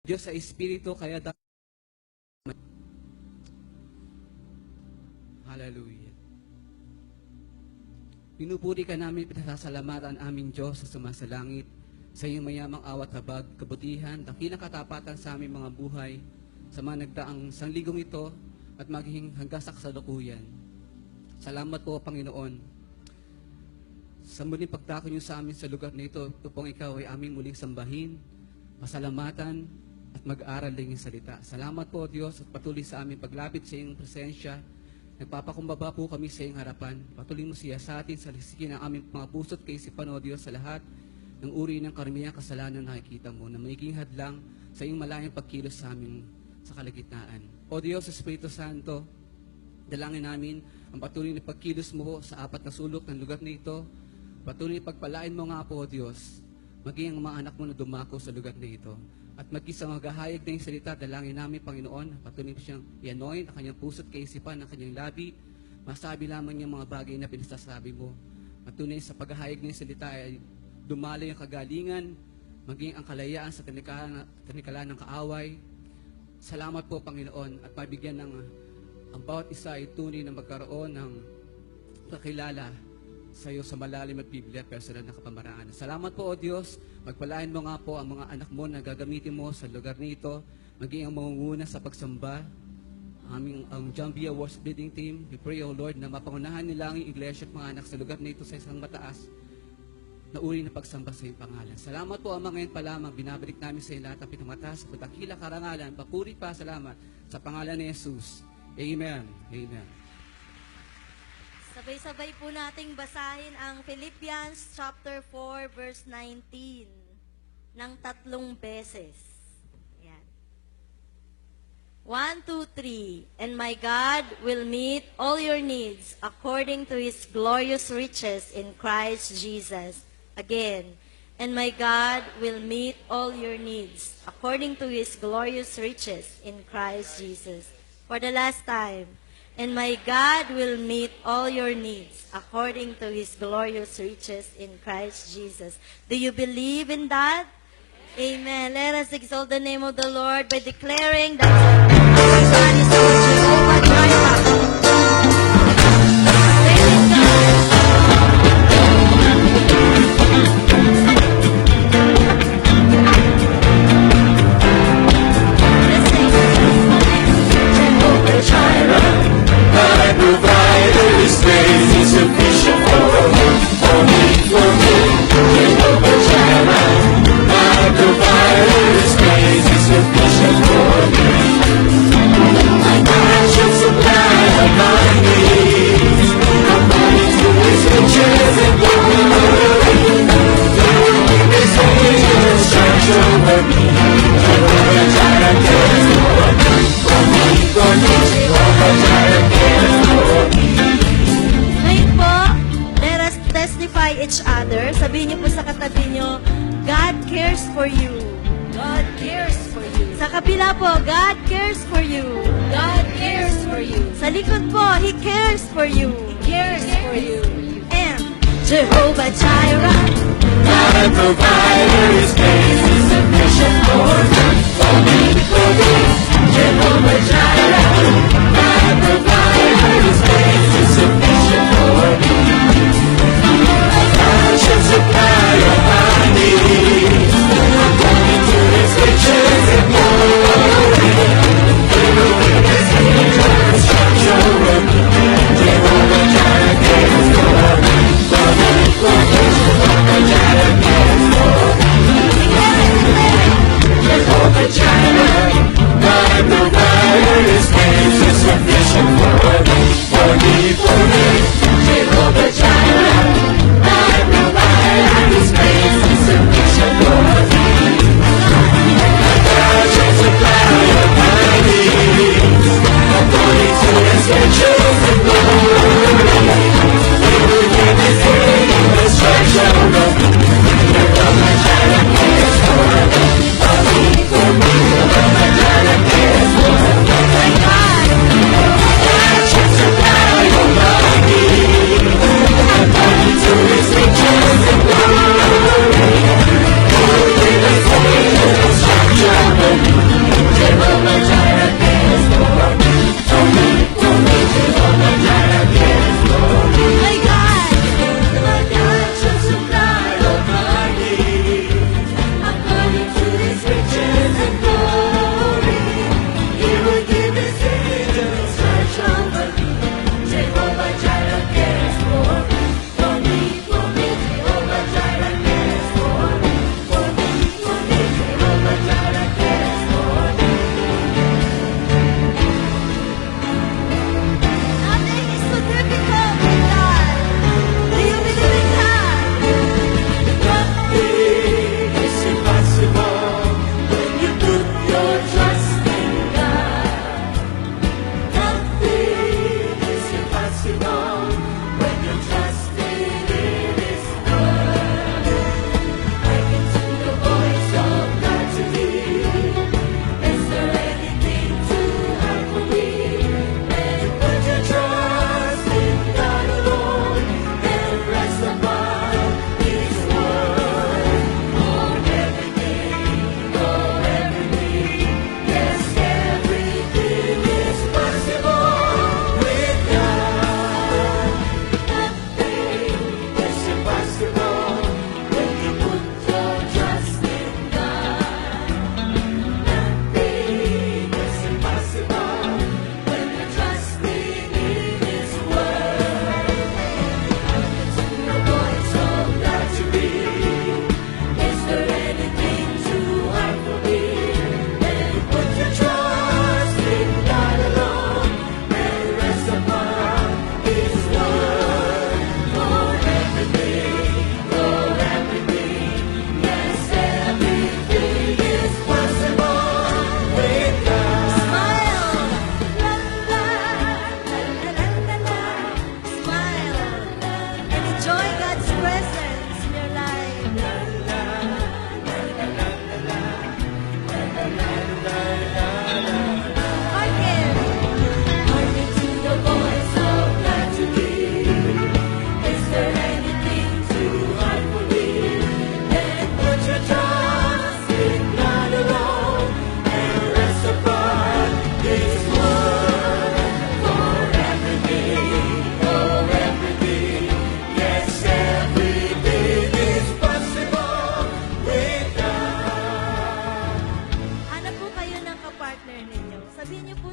Diyos sa Espiritu, kaya Hallelujah. Pinupuri ka namin, pinasasalamatan aming Diyos sa sumasalangit, sa iyong mayamang awat habag, kabutihan, dakilang katapatan sa aming mga buhay, sa mga nagdaang sanligong ito, at magiging hanggang sa kasalukuyan. Salamat po, Panginoon, sa muling pagdako niyo sa amin sa lugar na ito, upang ikaw ay aming muling sambahin, pasalamatan, at mag-aral ng iyong salita. Salamat po, Diyos, at patuloy sa aming paglapit sa iyong presensya. Nagpapakumbaba po kami sa iyong harapan. Patuloy mo siya sa atin, sa lisikin ng aming mga puso't kaisipan, O Diyos, sa lahat ng uri ng karamihan kasalanan na nakikita mo, na magiging hadlang sa iyong malayang pagkilos sa amin sa kalagitnaan. O Diyos, Espiritu Santo, dalangin namin ang patuloy na pagkilos mo sa apat na sulok ng lugar na ito. Patuloy na pagpalain mo nga po, O Diyos, maging ang mga anak mo na dumako sa lugar na ito. At maging sa maghahayag na yung salita, dalangin namin, Panginoon, patuloy po siyang i-anoint ang kanyang puso't kaisipan, ang kanyang labi, masabi lamang yung mga bagay na pinasasabi mo. Patuloy sa paghahayag ng salita ay dumalo yung kagalingan, maging ang kalayaan sa tanikalan ng kaaway. Salamat po, Panginoon, at mabigyan ng ang bawat isa ay tunay na magkaroon ng kakilala sa iyo sa malalim at Biblia, personal na kapamaraan. Salamat po, O Diyos. Magpalain mo nga po ang mga anak mo na gagamitin mo sa lugar nito, maging ang mangunguna sa pagsamba, ang John B. Worship Leading Team. We pray, O Lord, na mapangunahan nila ang iglesia at mga anak sa lugar nito sa isang mataas na uri na pagsamba sa iyong pangalan. Salamat po, Ama, ngayon pa lamang. Binabalik namin sa iyo lahat ang pinamataas, pagdakila, karangalan, papuri pa, salamat sa pangalan ni Jesus. Amen. Amen. Sabay-sabay po nating basahin ang Philippians chapter 4 verse 19 ng 3 beses. Yan. 1, 2, 3. And my God will meet all your needs according to His glorious riches in Christ Jesus. Again. And my God will meet all your needs according to His glorious riches in Christ Jesus. For the last time. And my God will meet all your needs according to His glorious riches in Christ Jesus. Do you believe in that? Amen. Let us exalt the name of the Lord by declaring that our God is our Jehovah Jireh. Praise God. Let's sing. Jehovah Jireh. My provider, His grace is sufficient for me, for me. Jehovah Jireh, my provider, His grace is sufficient for me. My God shall supply all my needs, according to His riches and glory. His angels charge over me. Jehovah Jireh cares for me, for me. Jehovah Jireh cares for me. Ngayon po, let us testify each other. Sabihin niyo po sa katabi niyo, God cares for you. God cares for you. Sa kabila po, God cares for you. God cares for you. Sa likod po, He cares for you. He cares for you. And Jehovah Jireh, My provider, His grace is sufficient for me, for me, for me. Jehovah Jireh, my provider, His grace is sufficient for me. God shall supply all my needs, according to His riches and glory. His angels charge over me. Jehovah Jireh cares for me, for me, for me. Jehovah Jireh cares for me. Jehovah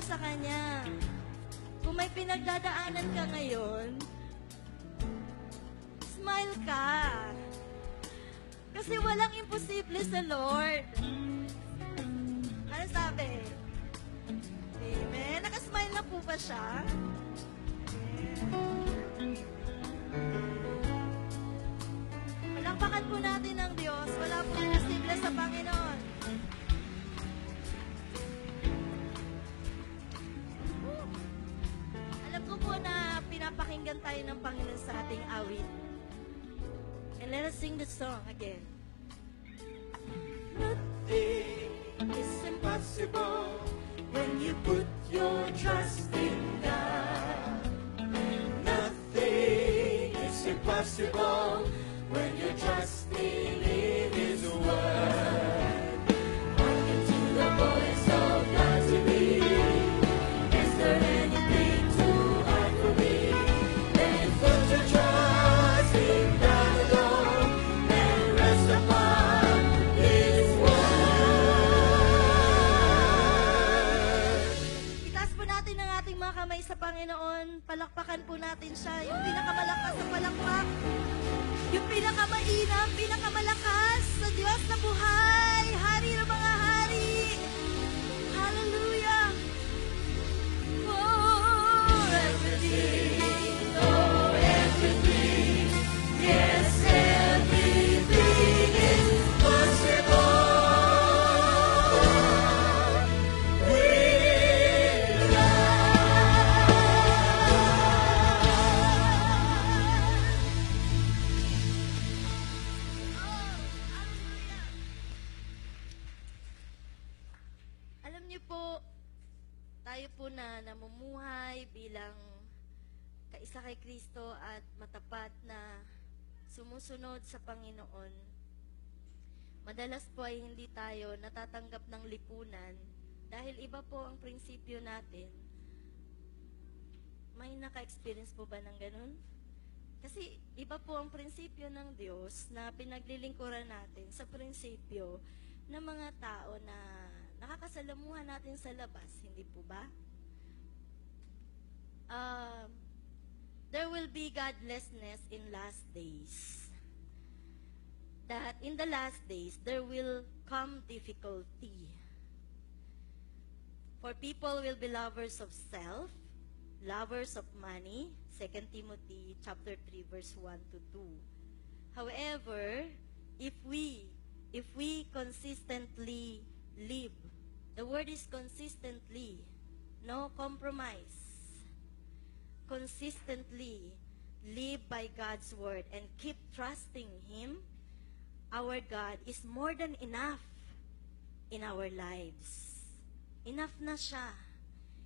sa Kanya. Kung may pinagdadaanan ka ngayon, smile ka. Kasi walang imposible sa Lord. Ano sabi? Amen. Nakasmile na po ba siya? Palakpakan po natin ang Diyos. Wala po imposible sa Panginoon. Alam ko po na pinapakinggan tayo ng Panginoon sa ating awit. And let us sing the song again. Nothing is impossible when you put your trust in God. Nothing is impossible when you're trusting in His word. Hearken to the voice of God to me. Is there anything too hard for me? Then put your trust in God alone and rest upon His word. Itaas po natin ang ating mga kamay sa Panginoon. Palakpakan po natin siya. Yung pinakamalakas na palakpak. Yung pinakamainam, pinakamalakas sa Diyos na buhay. Hari ng mga hari. Hallelujah. Oh, everything. Oh, everything, yes, everything is possible. With Alam niyo po, tayo po na namumuhay bilang kaisa kay Kristo at matapat na sumusunod sa Panginoon. Madalas po ay hindi tayo natatanggap ng lipunan dahil iba po ang prinsipyo natin. May naka-experience po ba ng ganun? Kasi iba po ang prinsipyo ng Diyos na pinaglilingkuran natin sa prinsipyo ng mga tao na nakakasalamuhan natin sa labas, hindi po ba? There will be godlessness in last days. That in the last days, there will come difficulty. For people will be lovers of self, lovers of money, 2 Timothy chapter 3 verse 1 to 2. However, if we consistently live, the word is consistently, no compromise. Consistently live by God's word and keep trusting Him, our God is more than enough in our lives. Enough na siya.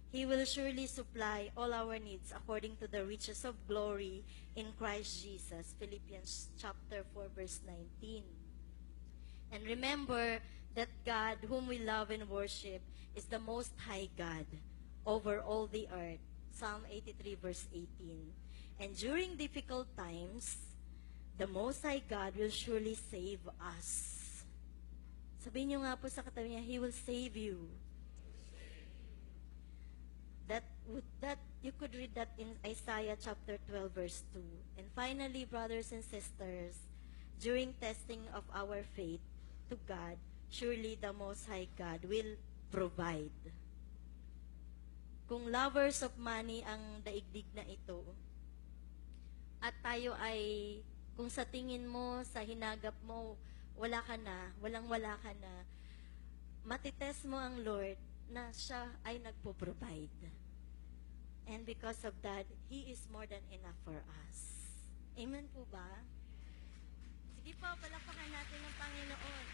He will surely supply all our needs according to the riches of glory in Christ Jesus. Philippians chapter 4 verse 19. And remember that God whom we love and worship is the most high God over all the earth. Psalm 83 verse 18. And during difficult times, the Most High God will surely save us. Sabihin niyo nga po sa katabi niya, He will save you. That you could read that in Isaiah chapter 12 verse 2. And finally, brothers and sisters, during testing of our faith to God, surely the Most High God will provide. Kung lovers of money ang daigdig na ito, at tayo ay, kung sa tingin mo, sa hinagap mo, wala ka na, walang-wala ka na, matitest mo ang Lord na siya ay nagpo-provide. And because of that, He is more than enough for us. Amen po ba? Sige po, palakpakan natin ng Panginoon.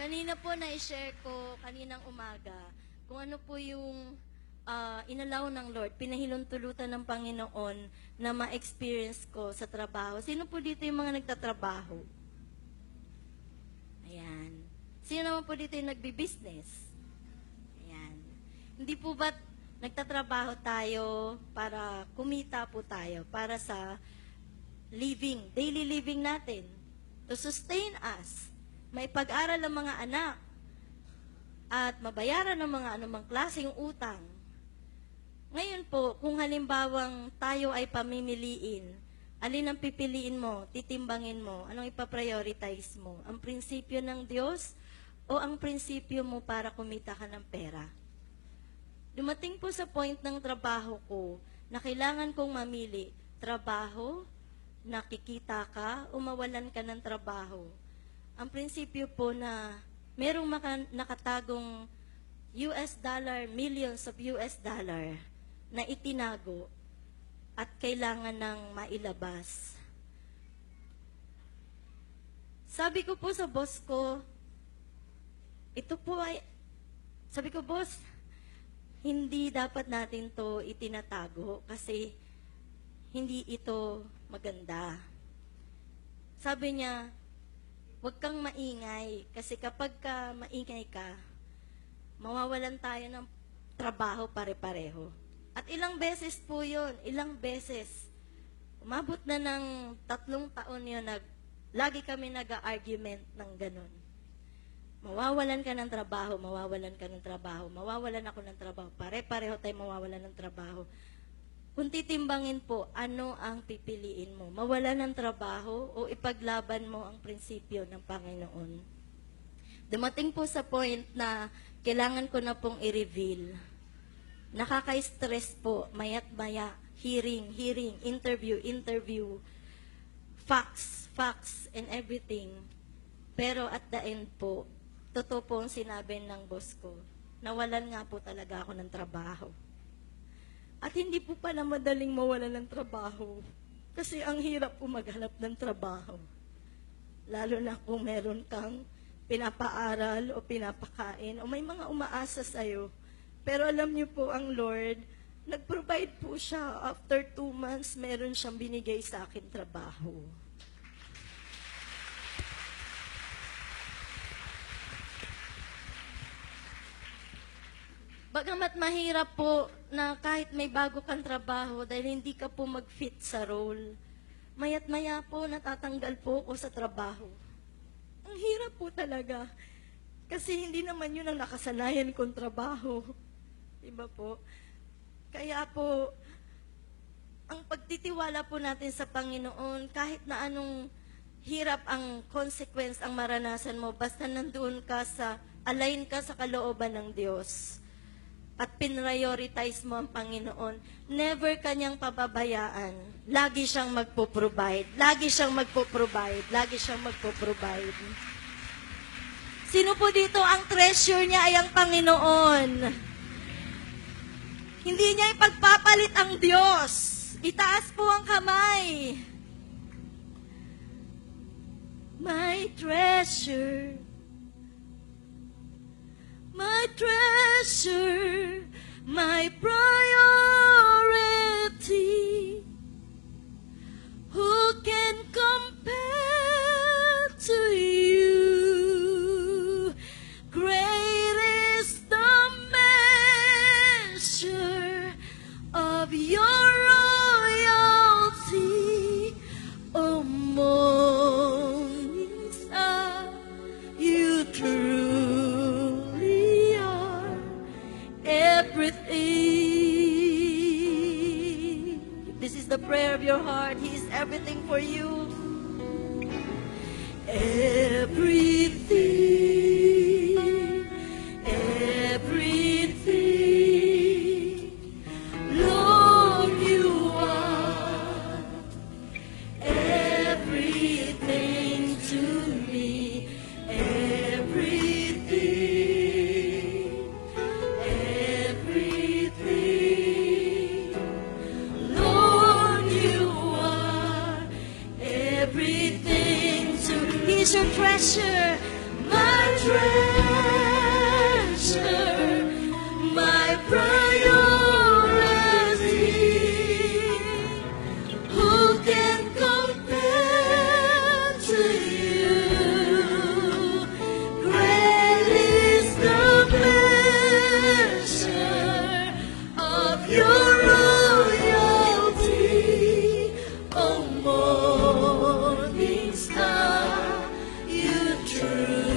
Kanina po na-share ko, kaninang umaga, kung ano po yung inalaw ng Lord, pinahiluntulutan ng Panginoon na ma-experience ko sa trabaho. Sino po dito yung mga nagtatrabaho? Ayan. Sino naman po dito yung nagbi-business? Ayan. Hindi po ba nagtatrabaho tayo para kumita po tayo, para sa living, daily living natin, to sustain us. maipag-aral ang mga anak, at mabayaran ng mga anumang klaseng utang. Ngayon po, kung halimbawang tayo ay pamimiliin, alin ang pipiliin mo, titimbangin mo, anong ipaprioritize mo? Ang prinsipyo ng Diyos o ang prinsipyo mo para kumita ka ng pera? Dumating po sa point ng trabaho ko na kailangan kong mamili, trabaho, nakikita ka o mawalan ka ng trabaho. Ang prinsipyo po na merong nakatagong US dollar, millions of US dollar na itinago at kailangan ng mailabas. Sabi ko po sa boss ko, sabi ko, boss, hindi dapat natin to itinatago kasi hindi ito maganda. Sabi niya, huwag kang maingay kasi kapag ka maingay ka, mawawalan tayo ng trabaho pare-pareho. At ilang beses po yun, ilang beses. Umabot na ng 3 taon yun, lagi kami nag-argument ng ganun. Mawawalan ka ng trabaho, mawawalan ka ng trabaho, mawawalan ako ng trabaho, pare-pareho tayo mawawalan ng trabaho. Kung titimbangin po, ano ang pipiliin mo? Mawalan ng trabaho o ipaglaban mo ang prinsipyo ng Panginoon? Dumating po sa point na kailangan ko na pong i-reveal. Nakaka-stress po, maya't maya, hearing, interview, facts, and everything. Pero at the end po, totoo po ang sinabi ng boss ko, nawalan nga po talaga ako ng trabaho. At hindi po pala madaling mawalan ng trabaho. Kasi ang hirap po maghanap ng trabaho. Lalo na kung meron kang pinapaaral o pinapakain o may mga umaasa sa'yo. Pero alam niyo po ang Lord, nag-provide po siya. After 2 months, meron siyang binigay sa akin trabaho. Bagamat mahirap po na kahit may bago kang trabaho dahil hindi ka po mag-fit sa role, maya't maya po natatanggal po ako sa trabaho. Ang hirap po talaga. Kasi hindi naman yun ang nakasanayan kong trabaho. Diba po? Kaya po, ang pagtitiwala po natin sa Panginoon, kahit na anong hirap ang consequence ang maranasan mo, basta nandoon ka align ka sa kalooban ng Diyos at pinrioritize mo ang Panginoon, never kanyang pababayaan. Lagi siyang magpo-provide. Lagi siyang magpo-provide. Lagi siyang magpo-provide. Sino po dito ang treasure niya ay ang Panginoon? Hindi niya ipagpapalit ang Diyos. Itaas po ang kamay. My treasure, my treasure, my priority. Who can compare to you? Great is the measure of your royalty, O morning star. You truly are everything. This is the prayer of your heart. He is everything for you. Everything, everything. Lord, you are everything to me. Everything, everything. Lord, you are everything to me. He's your treasure, my treasure, my priority. Who can compare to you? Great is the measure of your royalty, O morning star. You truly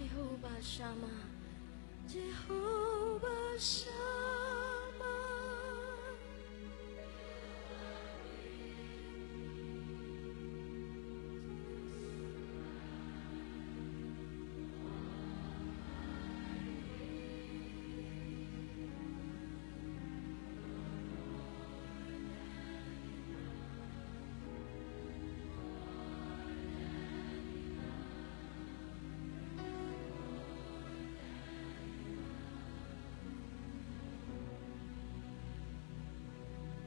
Jehovah Shammah, Jehovah Shammah.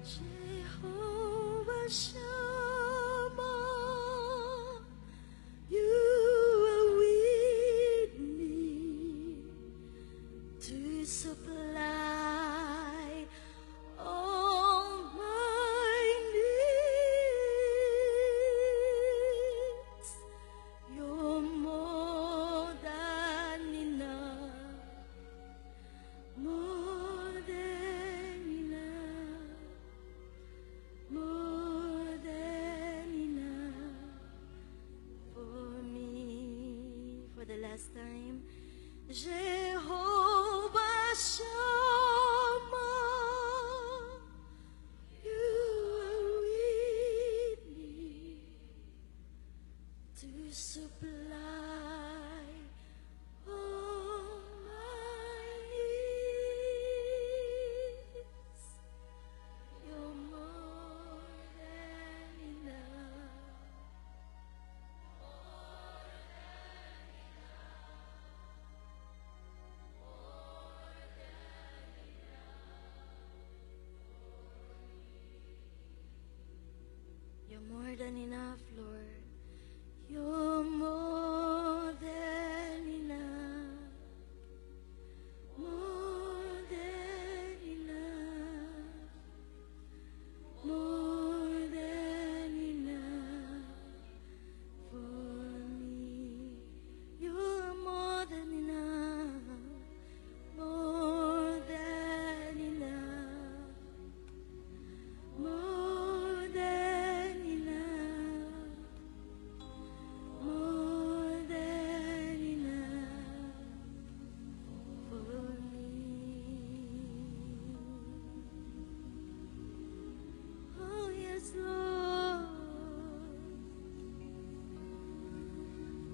Jehovah Shammah, you are with me to supply all my needs. You're more than enough, more than enough. More than enough for me. For the last time, Jehovah Shammah, you are with me to supply all my needs. You're more than enough. You're more than enough, Lord. You're more than enough. More than enough. More than enough for me. You're more than enough. More than enough. More than enough. More than enough for me. Oh, yes, Lord.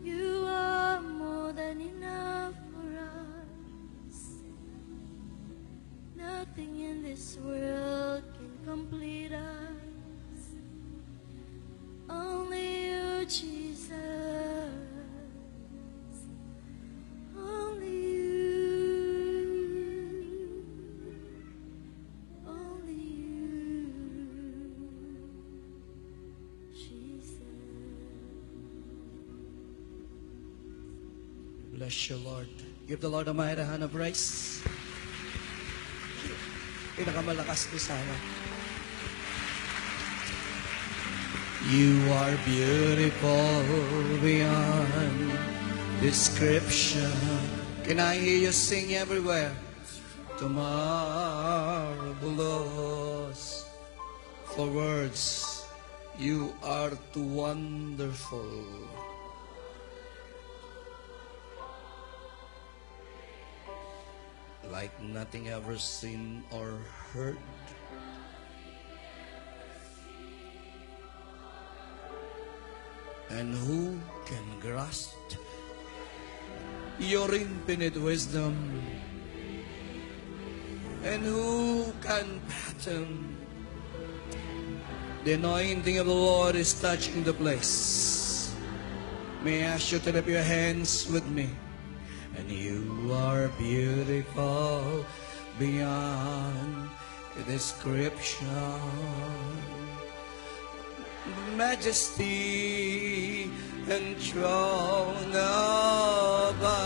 You are more than enough for us. Nothing in this world can complete us. Only you, Jesus. Only you. Only you, Jesus. Bless you, Lord. Give the Lord a mighty hand of praise. Pinakamalakas ni sana. You are beautiful beyond description. Can I hear you sing everywhere? Too marvelous for words. You are too wonderful. Like nothing ever seen or heard. And who can grasp your infinite wisdom? And who can fathom the anointing of the Lord is touching the place? May I ask you to lift your hands with me. And you are beautiful beyond description. Majesty and throne above,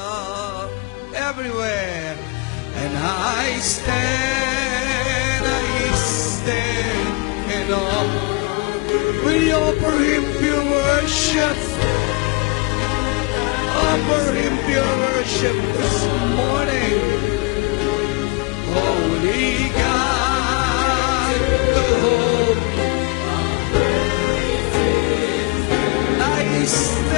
everywhere. And I stand in awe. We offer Him pure worship. Offer Him pure worship this morning. Holy God, the hope. I stand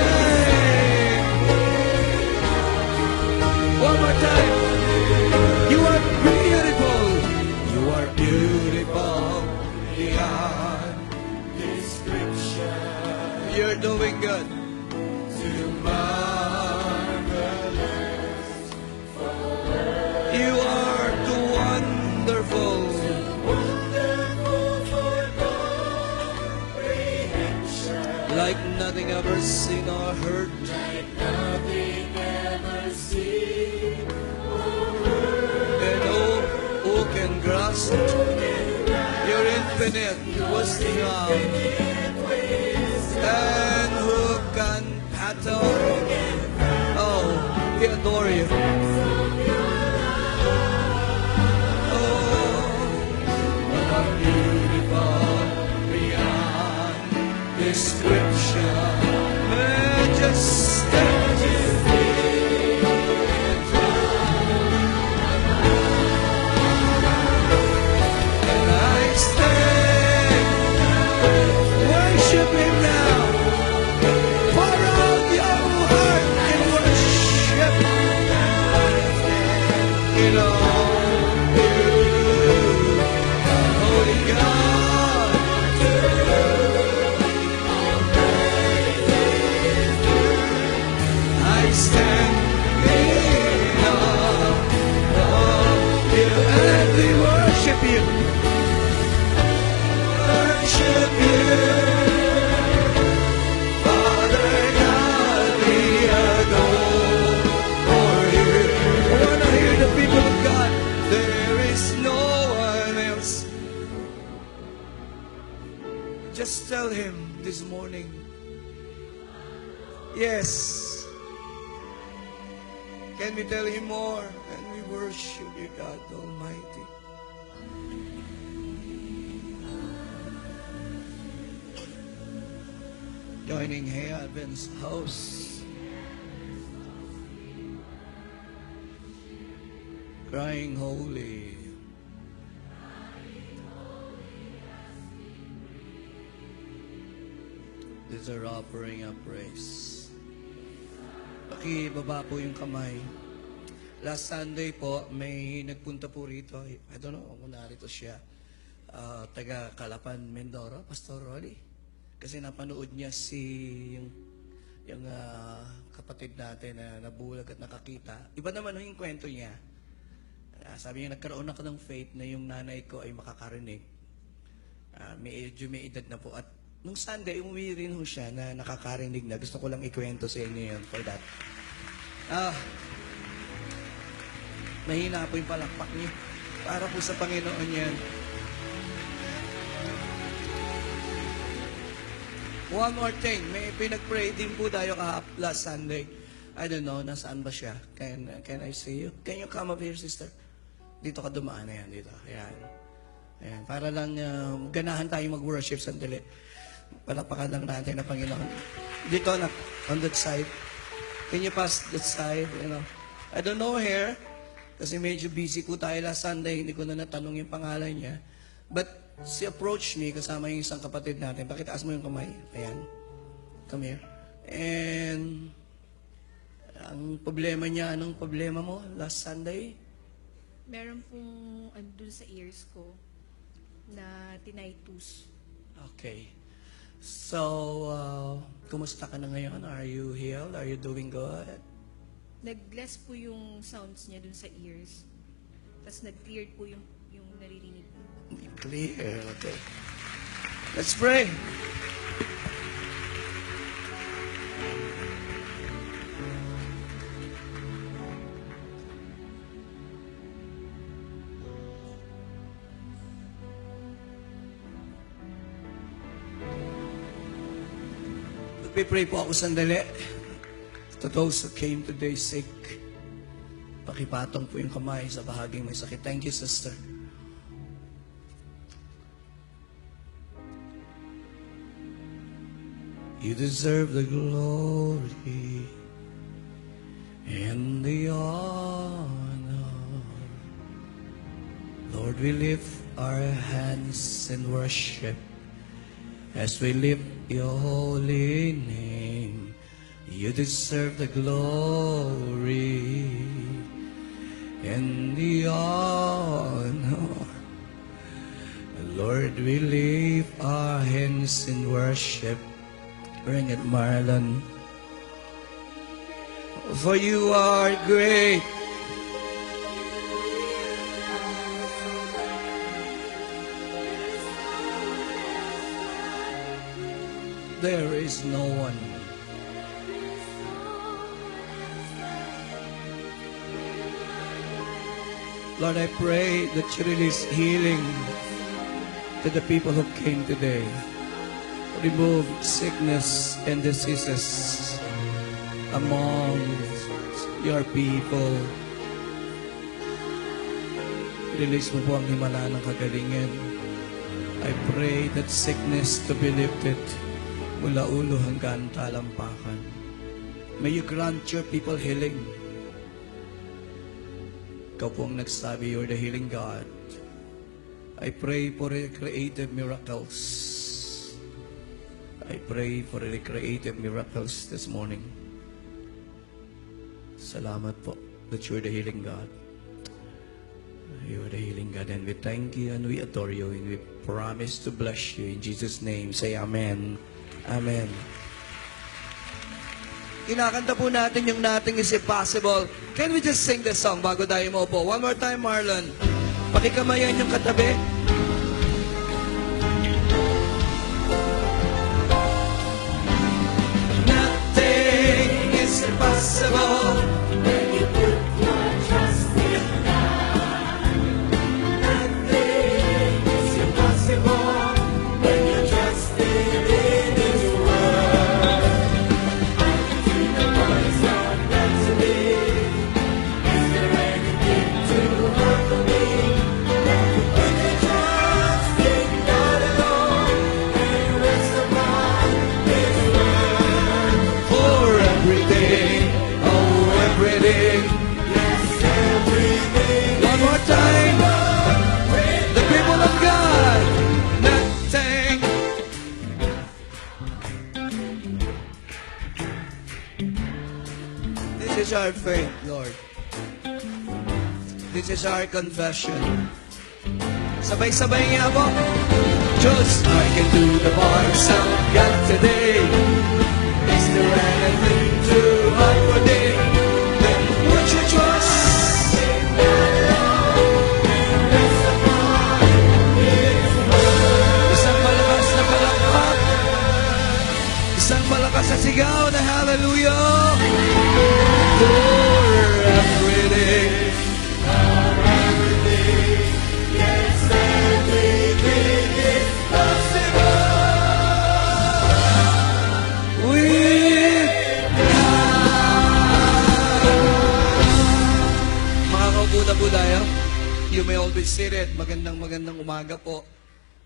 beyond description. You're doing good. Too marvelous for words. You are too wonderful. Like nothing ever seen or heard. Like nothing ever seen or heard. And who can grasp your infinite wisdom? And who can fathom? Oh, we adore you. Oh, how beautiful beyond description, majesty. And I stand, worship Him now. Pour out your heart in worship. You know, Holy God. I stand in awe of you and we worship you. Worship you. Father God, we adore you. I want to hear the people of God. There is no one else. Just tell Him this morning. Yes. Can we tell Him more? And we worship you, God Almighty. Joining Heaven's house. Crying holy. These are offering up praise. Pakibaba po yung kamay. Last Sunday po, may nagpunta po rito. I don't know kung narito siya. Taga Calapan, Mindoro, Pastor Rolly. Kasi napanood niya yung kapatid natin na nabulag at nakakita. Iba naman yung kwento niya. Sabi niya, nagkaroon ako ng faith na yung nanay ko ay makakarinig. Medyo may edad na po. At nung Sunday, umuwi rin ho siya na nakakarinig na. Gusto ko lang ikwento sa inyo yun for that. Mahina po yung palakpak niyo. Para po sa Panginoon yan. One more thing. May pinag-pray din po tayo last Sunday. I don't know, nasaan ba siya? Can I see you? Can you come up here, sister? Dito ka dumaan. Ayan, dito. Ayan. Ayan. Para lang ganahan tayo mag-worship sandali. Palapakan lang natin na Panginoon. Dito na, on that side. Can you pass that side? You know? I don't know here. Kasi medyo busy po tayo last Sunday. Hindi ko na natanong yung pangalan niya. But she approached me kasama yung isang kapatid natin. Pakitaas mo yung kamay. Ayan. Come here. And ang problema niya, anong problema mo last Sunday? Meron pong andun sa ears ko na tinnitus. Okay. So, kumusta ka na ngayon? Are you healed? Are you doing good? Nag-less po yung sounds niya dun sa ears. Tapos nag-cleared po yung naririnig ko. Clear. Okay. Let's pray. Pray po ako sandali. To those who came today sick, pakipatong po yung kamay sa bahaging may sakit. Thank you, sister. You deserve the glory and the honor. Lord, we lift our hands in worship as we lift your holy name. You deserve the glory and the honor. Lord, we lift our hands in worship. Bring it, Marlon. For you are great. There is no one. Lord, I pray that you release healing to the people who came today. Remove sickness and diseases among your people. Release mo po ang himala ng kagalingan. I pray that sickness to be lifted mula ulo hanggang talampakan. May you grant your people healing. Ikaw po ang nagsabi, you're the healing God. I pray for creative miracles. I pray for creative miracles this morning. Salamat po that you're the healing God. You're the healing God, and we thank you and we adore you, and we promise to bless you in Jesus' name. Say amen. Amen. Kinakanta po natin yung Nothing is Impossible. Can we just sing this song bago tayo maupo? One more time, Marlon. Pakikamayan yung katabi. Nothing is impossible when you put your trust in God. Nothing is impossible when you trust in His word. I can see the voice of God to me. Is there anything too hard for me? When you trust in God alone and rest upon His word for everything, oh everything, yes everything. One more time, the people of God, nothing. This is our faith, Lord. This is our confession. Sabay-sabay nga po. Just I can do the parts I've got today. Is there anything too hard for me? Then would you trust in God alone and rest upon His word? Isang malakas na palakpak. Isang malakas na sigaw na hallelujah. For everything. Yes, everything is possible with God. Makakaupo na po tayo. You may all be seated. Magandang umaga po.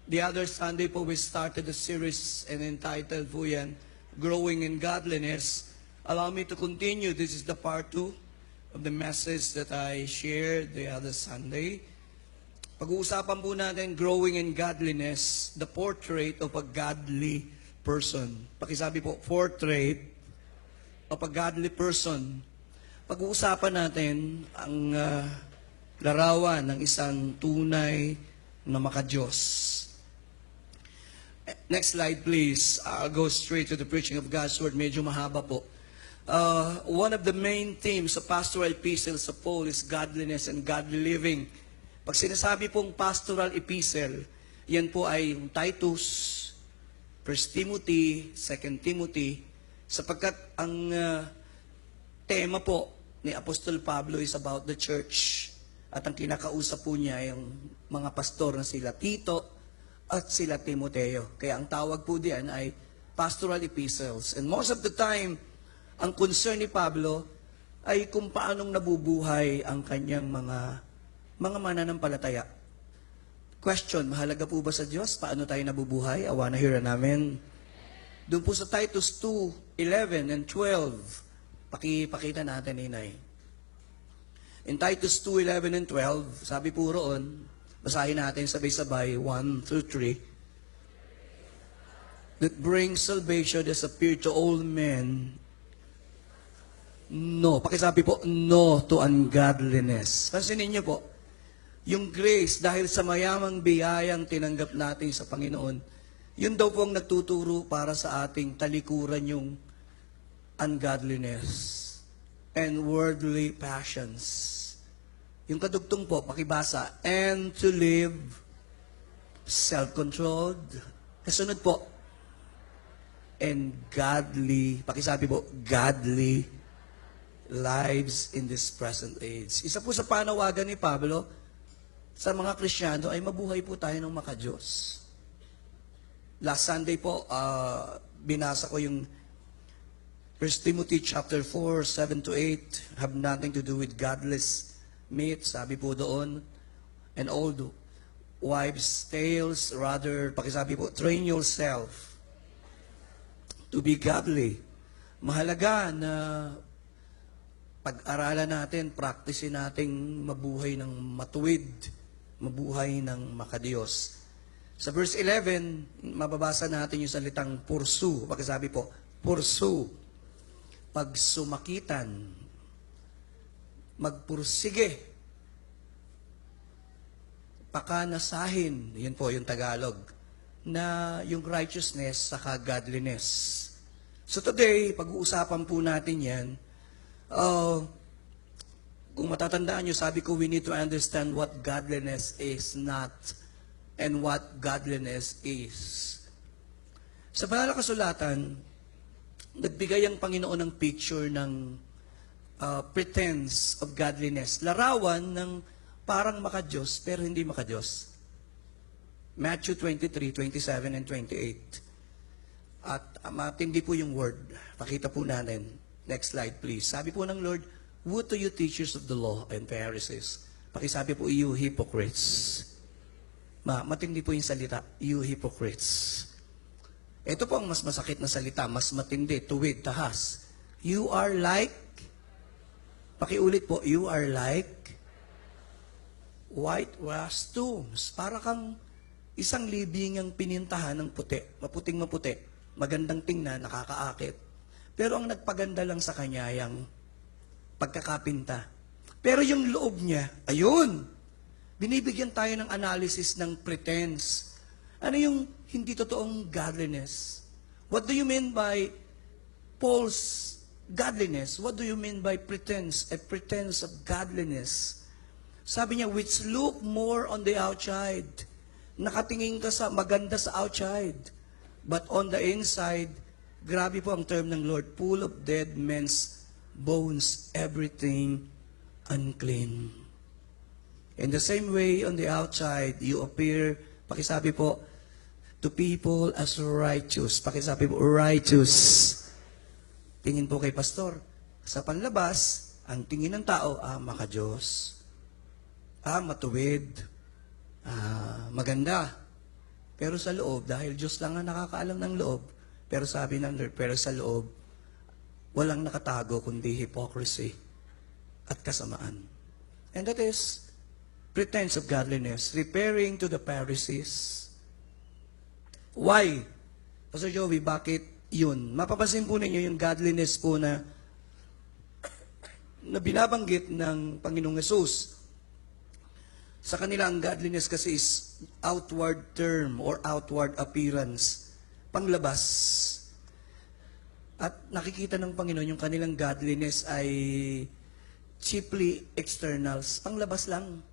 The other Sunday po, we started a series and entitled po yan, Growing in Godliness. Allow me to continue. This is the part 2 of the message that I shared the other Sunday. Pag-uusapan po natin, growing in godliness, the portrait of a godly person. Pakisabi po, portrait of a godly person. Pag-uusapan natin ang larawan ng isang tunay na makadiyos. Next slide, please. I'll go straight to the preaching of God's Word. Medyo mahaba po. One of the main themes of pastoral epistles of Paul is godliness and godly living. Pag sinasabi pong pastoral epistle, yan po ay yung Titus, 1 Timothy, 2 Timothy, sapagkat ang tema po ni Apostol Pablo is about the church. At ang kinakausap po niya ay yung mga pastor na sila Tito at sila Timoteo. Kaya ang tawag po diyan ay pastoral epistles. And most of the time, ang concern ni Pablo ay kung paanong nabubuhay ang kanyang mga mananampalataya. Question, mahalaga po ba sa Diyos? Paano tayo nabubuhay? I wanna hear namin. Doon po sa Titus 2:11 and 12, pakita natin, Inay. In Titus 2:11 and 12, sabi po roon, basahin natin sabay-sabay, 1 through 3, that brings salvation has appeared to all men. No. Pakisabi po, no to ungodliness. Pansinin niyo po, yung grace dahil sa mayamang biyayang tinanggap natin sa Panginoon, yun daw po ang nagtuturo para sa ating talikuran yung ungodliness and worldly passions. Yung kadugtong po, pakibasa, and to live self-controlled. Kasunod po, and godly, pakisabi po, godly lives in this present age. Isa po sa panawagan ni Pablo sa mga Kristiyano ay mabuhay po tayo ng makadiyos. Last Sunday po, binasa ko yung 1 Timothy chapter 4, 7 to 8, have nothing to do with godless meat, sabi po doon, and all the wives' tales, rather, pakisabi po, train yourself to be godly. Mahalaga na pag-aralan natin, practicein nating mabuhay ng matuwid, mabuhay ng makadiyos. Sa verse 11, mababasa natin yung salitang pursue. Pakisabi po, pursue. Pagsumakitan, magpursige, pakanasahin, yun po yung Tagalog, na yung righteousness saka godliness. So today, pag-uusapan po natin yan, kung matatandaan nyo, sabi ko, we need to understand what godliness is not and what godliness is. Sa banal na kasulatan, nagbigay ang Panginoon ng picture ng pretense of godliness. Larawan ng parang makadiyos, pero hindi makadiyos. Matthew 23, 27, and 28. At matindi po yung word. Pakita po natin. Next slide, please. Sabi po ng Lord, woe to you teachers of the law and Pharisees. Pakisabi po, you hypocrites. Matindi po yung salita, you hypocrites. Ito po ang mas masakit na salita, mas matindi, tuwid, tahas. You are like, pakiulit po, you are like whitewashed tombs. Para kang isang libingang pinintahan ng puti, maputing maputi, magandang tingnan, nakakaakit. Pero ang nagpaganda lang sa kanya yung pagkakapinta. Pero yung loob niya, ayun, binibigyan tayo ng analysis ng pretense. Ano yung hindi totoong godliness? What do you mean by Paul's godliness? What do you mean by pretense? A pretense of godliness. Sabi niya, which look more on the outside. Nakatingin ka sa maganda sa outside. But on the inside, grabe po ang term ng Lord, full of dead men's bones, everything unclean. In the same way, on the outside, you appear, pakisabi po, to people as righteous. Pakisabi po, righteous. Tingin po kay pastor. Sa panlabas, ang tingin ng tao, makadiyos. Matuwid. Maganda. Pero sa loob, dahil Diyos lang ang nakakaalam ng loob, pero sabi ng Lord, pero sa loob, walang nakatago kundi hypocrisy at kasamaan. And that is pretense of godliness, referring to the Pharisees. Why? Pastor Joey, bakit yun? Mapapansin po ninyo yung godliness po na binabanggit ng Panginoong Yesus. Sa kanila, ang godliness kasi is outward term or outward appearance. Panglabas. At nakikita ng Panginoon yung kanilang godliness ay chiefly externals. Panglabas lang.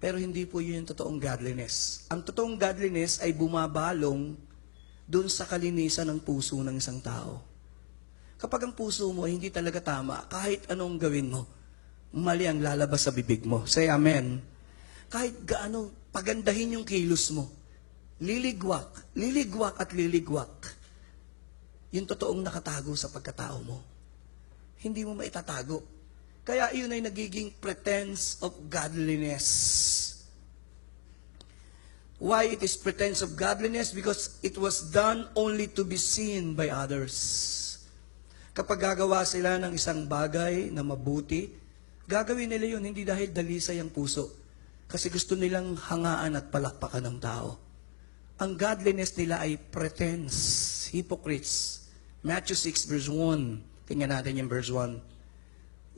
Pero hindi po yun yung totoong godliness. Ang totoong godliness ay bumabalong dun sa kalinisan ng puso ng isang tao. Kapag ang puso mo ay hindi talaga tama, kahit anong gawin mo, mali ang lalabas sa bibig mo. Say amen. Kahit gaano pagandahin yung kilos mo, liligwak at liligwak, yung totoong nakatago sa pagkatao mo. Hindi mo maitatago. Kaya yun ay nagiging pretense of godliness. Why it is pretense of godliness? Because it was done only to be seen by others. Kapag gagawa sila ng isang bagay na mabuti, gagawin nila yun hindi dahil dalisay ang puso. Kasi gusto nilang hangaan at palakpakan ng tao. Ang godliness nila ay pretense, hypocrites. Matthew 6 verse 1. Tingnan natin yung verse 1.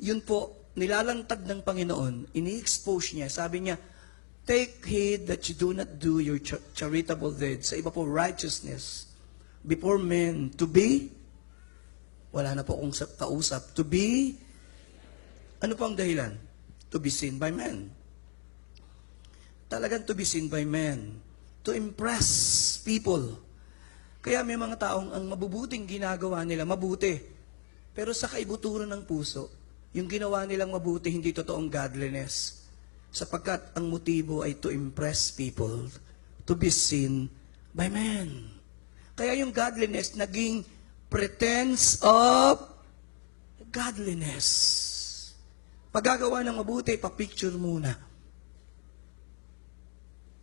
Yun po, nilalantad ng Panginoon, ini-expose niya, sabi niya, Take heed that you do not do your charitable deeds, sa iba po, righteousness, before men, to be, wala na po akong kausap, to be, ano po ang dahilan? To be seen by men. Talagang to be seen by men. To impress people. Kaya may mga taong ang mabubuting ginagawa nila, mabuti. Pero sa kaibuturan ng puso, yung ginawa nilang mabuti, hindi totoong godliness. Sapagkat ang motibo ay to impress people, to be seen by men. Kaya yung godliness naging pretense of godliness. Paggagawa ng mabuti, pa-picture muna.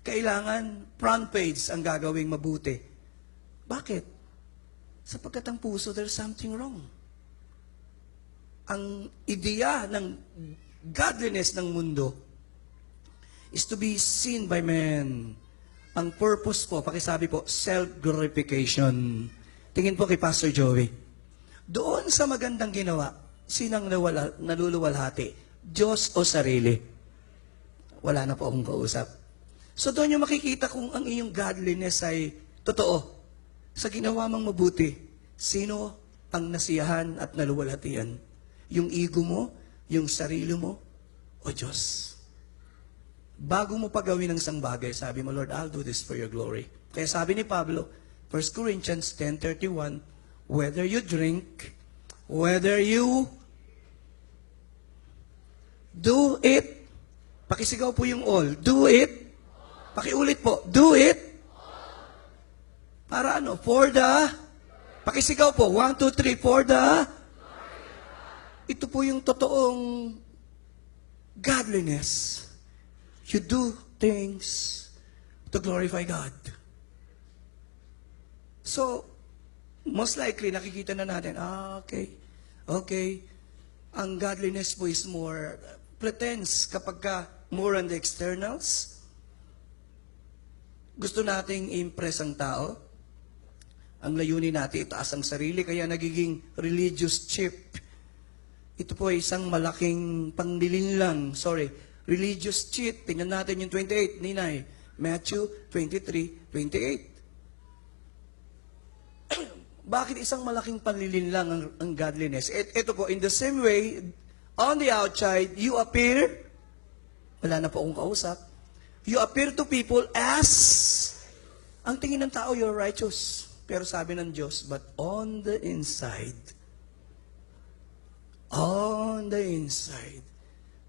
Kailangan front page ang gagawing mabuti. Bakit? Sapagkat ang puso, there's something wrong. Ang ideya ng godliness ng mundo is to be seen by men. Ang purpose po, pakisabi po, self-glorification. Tingin po kay Pastor Joey. Doon sa magandang ginawa, sinang naluluwalhati? Diyos o sarili? Wala na po akong kausap. So doon yung makikita kung ang iyong godliness ay totoo. Sa ginawa mong mabuti, sino ang nasiyahan at naluwalhatian? Yung ego mo, yung sarili mo, o Diyos? Bago mo pagawin ng isang bagay, sabi mo, Lord, I'll do this for your glory. Kaya sabi ni Pablo, 1 Corinthians 10:31, whether you drink, whether you do it, pakisigaw po yung all, do it, pakiulit po, do it, para ano, for the, pakisigaw po, 1, 2, 3, for the, ito po yung totoong godliness. You do things to glorify God. So, most likely, nakikita na natin, okay. Ang godliness po is more pretense kapag ka more on the externals. Gusto nating impress ang tao. Ang layunin natin, itaas ang sarili, kaya nagiging religious chip. Ito po ay isang malaking panglilinlang, religious cheat. Tingnan natin yung 28, Ninay. Matthew 23:28. Bakit isang malaking panlilinlang ang godliness? Ito po, in the same way, on the outside, you appear, wala na po akong kausap, you appear to people as, ang tingin ng tao, you're righteous. Pero sabi ng Diyos, but on the inside,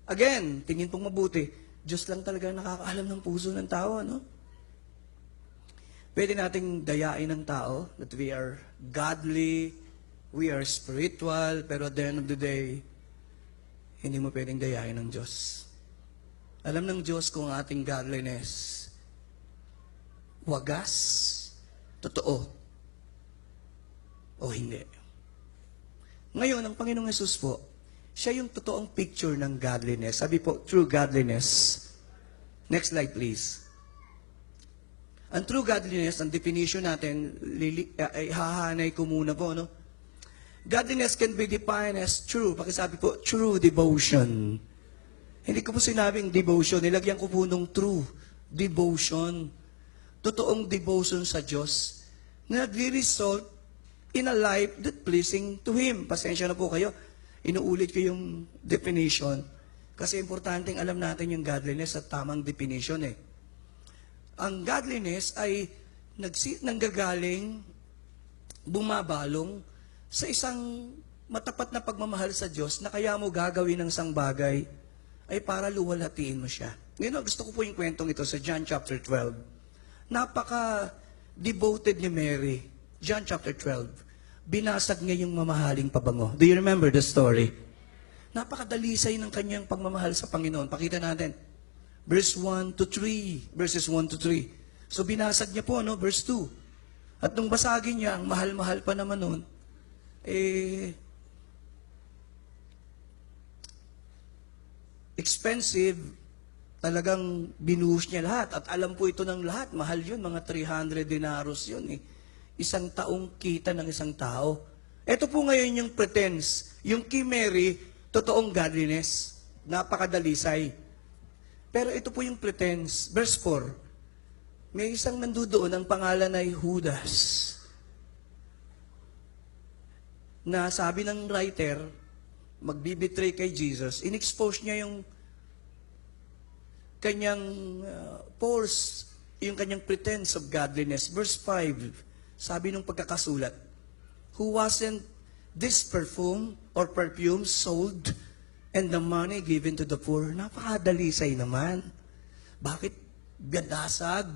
again, tingin pong mabuti, Diyos lang talaga nakakaalam ng puso ng tao, no? Pwede nating dayain ng tao that we are godly, we are spiritual, pero at the end of the day, hindi mo pwedeng dayain ng Diyos. Alam ng Diyos kung ating godliness, wagas, totoo, o hindi. Ngayon, ang Panginoong Yesus po, siya yung totoong picture ng godliness. Sabi po, true godliness. Next slide, please. Ang true godliness, ang definition natin, hahanay ko muna po, no? Godliness can be defined as true. Pakisabi po, true devotion. Hindi ko po sinabing devotion. Nilagyan ko po nung true devotion. Totoong devotion sa Diyos na nag-result in a life that pleasing to Him. Pasensya na po kayo. Inuulit ko yung definition kasi importanteng alam natin yung godliness at tamang definition eh. Ang godliness ay nanggagaling, bumabalong sa isang matapat na pagmamahal sa Diyos na kaya mo gagawin ng isang bagay ay para luwalhatiin mo siya. Ngayon, gusto ko po yung kwentong ito sa John chapter 12. Napaka-devoted ni Mary. John chapter 12. Binasag niya yung mamahaling pabango. Do you remember the story? Napakadalisay ng kanyang pagmamahal sa Panginoon. Pakita natin. Verses 1 to 3. So binasag niya po, no? Verse 2. At nung basagin niya, ang mahal-mahal pa naman nun, expensive, talagang binuhos niya lahat. At alam po ito ng lahat. Mahal yun, mga 300 denaros yun eh. Isang taong kita ng isang tao. Ito po ngayon yung pretense. Yung kay Mary, totoong godliness. Napakadalisay. Pero ito po yung pretense. Verse 4. May isang nandoon, ang pangalan ay Judas. Na sabi ng writer, magbibitray kay Jesus, in-expose niya yung kanyang yung kanyang pretense of godliness. Verse 5, sabi nung pagkakasulat, who wasn't this perfume or perfume sold and the money given to the poor? Napakadalisay naman. Bakit gadasag?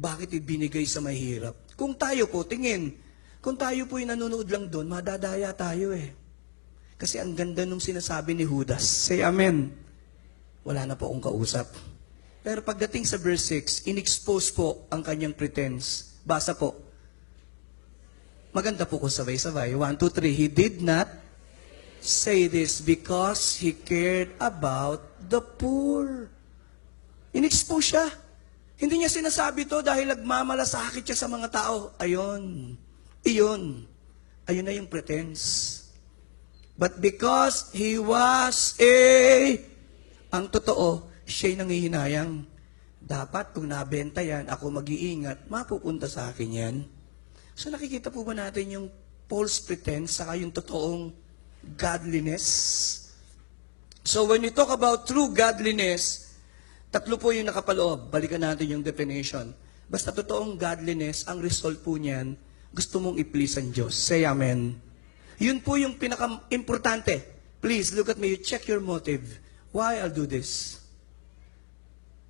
Bakit ibinigay sa mahirap? Kung tayo po, tingin, kung tayo po yung nanonood lang doon, madadaya tayo eh. Kasi ang ganda nung sinasabi ni Judas. Say amen. Wala na po akong kausap. Pero pagdating sa verse 6, in-expose po ang kanyang pretense. Basa po. Maganda po kung sabay-sabay. 1, 2, 3. He did not say this because he cared about the poor. In-expose siya. Hindi niya sinasabi to dahil nagmamalasakit siya sa mga tao. Ayun. Iyon. Ayun na yung pretense. But because he was ang totoo, siya'y nangihinayang. Dapat kung nabenta yan, ako mag-iingat, mapupunta sa akin yan. So nakikita po ba natin yung false pretense saka yung totoong godliness? So when we talk about true godliness, tatlo po yung nakapaloob. Balikan natin yung definition. Basta totoong godliness, ang result po niyan, gusto mong i-please ang Diyos. Say amen. Yun po yung pinaka-importante. Please, look at me. You check your motive. Why I'll do this?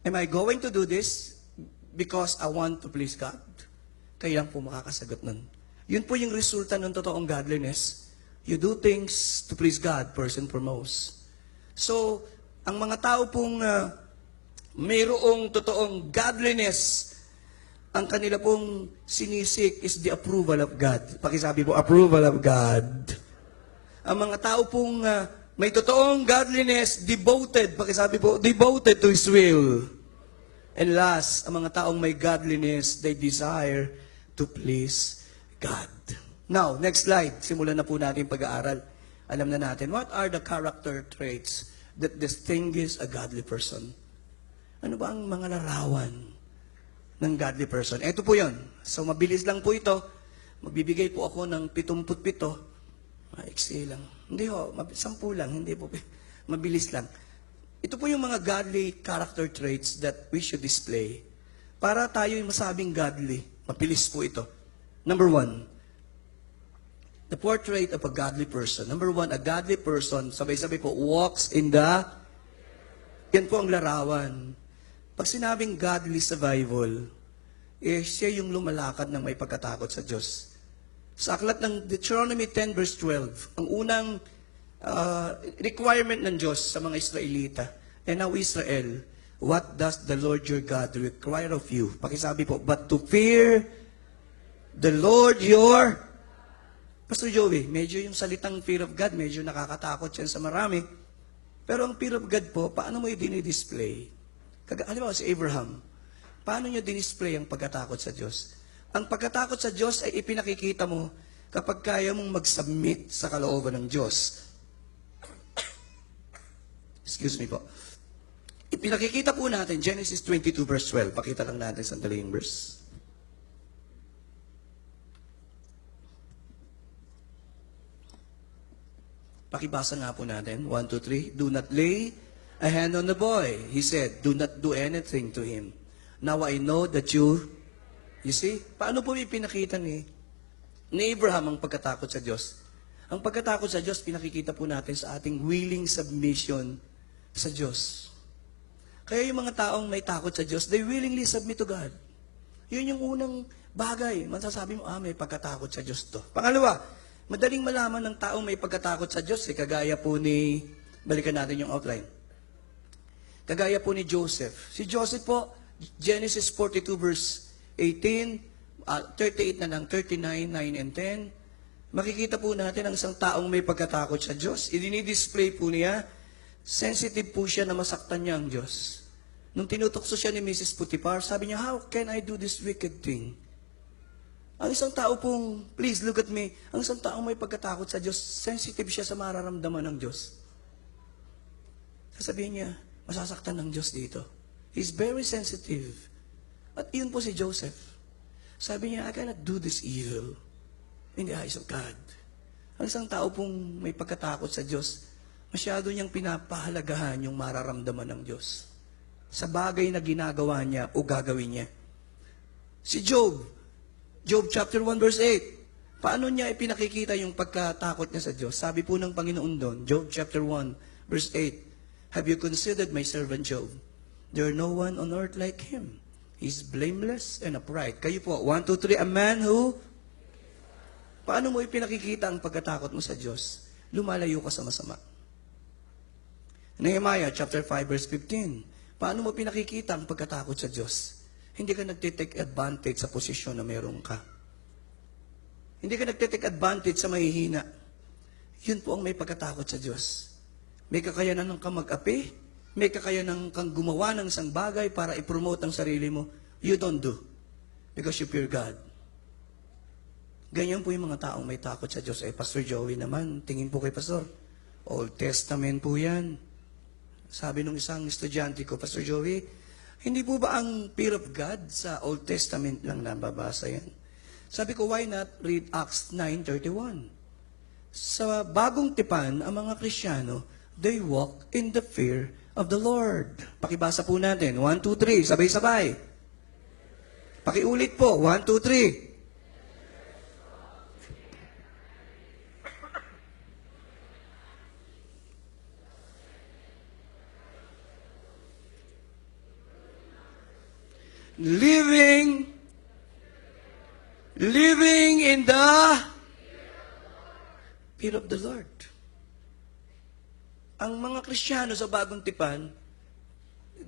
Am I going to do this because I want to please God? Kayo lang po makakasagot nun. Yun po yung resulta ng totoong godliness. You do things to please God, first and foremost. So, ang mga tao pong mayroong totoong godliness, ang kanila pong sinisik is the approval of God. Pakisabi po, approval of God. Ang mga tao pong may totoong godliness, devoted. Pakisabi po, devoted to His will. And last, ang mga taong may godliness, they desire to please God. Now, next slide. Simulan na po natin pag-aaral. Alam na natin, what are the character traits that distinguish a godly person? Ano ba ang mga larawan ng godly person? Ito po yon. So, mabilis lang po ito. Magbibigay po ako ng 77. Maiksi lang. Hindi ho, 10 lang. Hindi po. Mabilis lang. Ito po yung mga godly character traits that we should display para tayo yung masabing godly. Mabilis po ito. Number 1, the portrait of a godly person. Number 1, a godly person, sabay-sabay po, walks in the... Yan po ang larawan. Pag sinabing godly survival, siya yung lumalakad ng may pagkatakot sa Diyos. Sa aklat ng Deuteronomy 10 verse 12, ang unang requirement ng Diyos sa mga Israelita, and now Israel, what does the Lord your God require of you? Pakisabi po, but to fear the Lord your... Pastor Joey, medyo yung salitang fear of God, medyo nakakatakot yan sa marami. Pero ang fear of God po, paano mo i-display? Halimbawa si Abraham, paano niya dinisplay ang pagkatakot sa Diyos? Ang pagkatakot sa Diyos ay ipinakikita mo kapag kaya mong mag-submit sa kalooban ng Diyos. Excuse me po. Ipinakikita po natin, Genesis 22 verse 12. Pakita lang natin sandali yung verse. Pakibasa nga po natin. 1, 2, 3. Do not lay a hand on the boy. He said, do not do anything to him. Now I know that you see? Paano po ipinakita ni Abraham ang pagkatakot sa Diyos? Ang pagkatakot sa Diyos, pinakikita po natin sa ating willing submission sa Diyos. Kaya yung mga taong may takot sa Diyos, they willingly submit to God. Yun yung unang bagay. Masasabi mo, may pagkatakot sa Diyos to. Pangalawa, madaling malaman ng taong may pagkatakot sa Diyos, kagaya po ni, balikan natin yung outline. Kagaya po ni Joseph. Si Joseph po, Genesis 42 verse 18, 38 na lang, 39, 9, and 10. Makikita po natin ang isang taong may pagkatakot sa Diyos. Idinidisplay po niya, sensitive po siya na masaktan niya ang Diyos. Nung tinutokso siya ni Mrs. Potiphar, sabi niya, how can I do this wicked thing? Ang isang tao pong, please look at me, ang isang taong may pagkatakot sa Diyos, sensitive siya sa mararamdaman ng Diyos. Sasabihin niya, Masasaktan ng Diyos dito. He's very sensitive. At yun po si Joseph. Sabi niya, I cannot do this evil in the eyes of God. Ang isang tao pong may pagkatakot sa Diyos, masyado niyang pinapahalagahan yung mararamdaman ng Diyos sa bagay na ginagawa niya o gagawin niya. Si Job chapter 1 verse 8, paano niya ipinakikita yung pagkatakot niya sa Diyos? Sabi po ng Panginoon doon, Job chapter 1 verse 8, have you considered my servant Job? There are no one on earth like him. He's blameless and upright. Kayo po, 1, 2, 3, a man who... Paano mo ipinakikita ang pagkatakot mo sa Diyos? Lumalayo ka sa masama. Nehemiah chapter 5 verse 15. Paano mo pinakikita ang pagkatakot sa Diyos? Hindi ka nagtitake advantage sa posisyon na meron ka. Hindi ka nagtitake advantage sa mahihina. Yun po ang may pagkatakot sa Diyos. May kakayanan ng kang mag-api, may kakayanan kang gumawa ng isang bagay para i-promote ang sarili mo. You don't do. Because you fear God. Ganyan po yung mga taong may takot sa Diyos. Pastor Joey naman, tingin po kay Pastor, Old Testament po yan. Sabi nung isang estudyante ko, Pastor Joey, hindi po ba ang fear of God sa Old Testament lang nababasa yan? Sabi ko, why not read Acts 9:31? Sa bagong tipan, ang mga Kristiyano, they walk in the fear of the Lord. Pakibasa po natin. 1, 2, 3. Sabay-sabay. Pakiulit po. 1, 2, 3. Living in the fear of the Lord. Ang mga Kristiyano sa bagong tipan,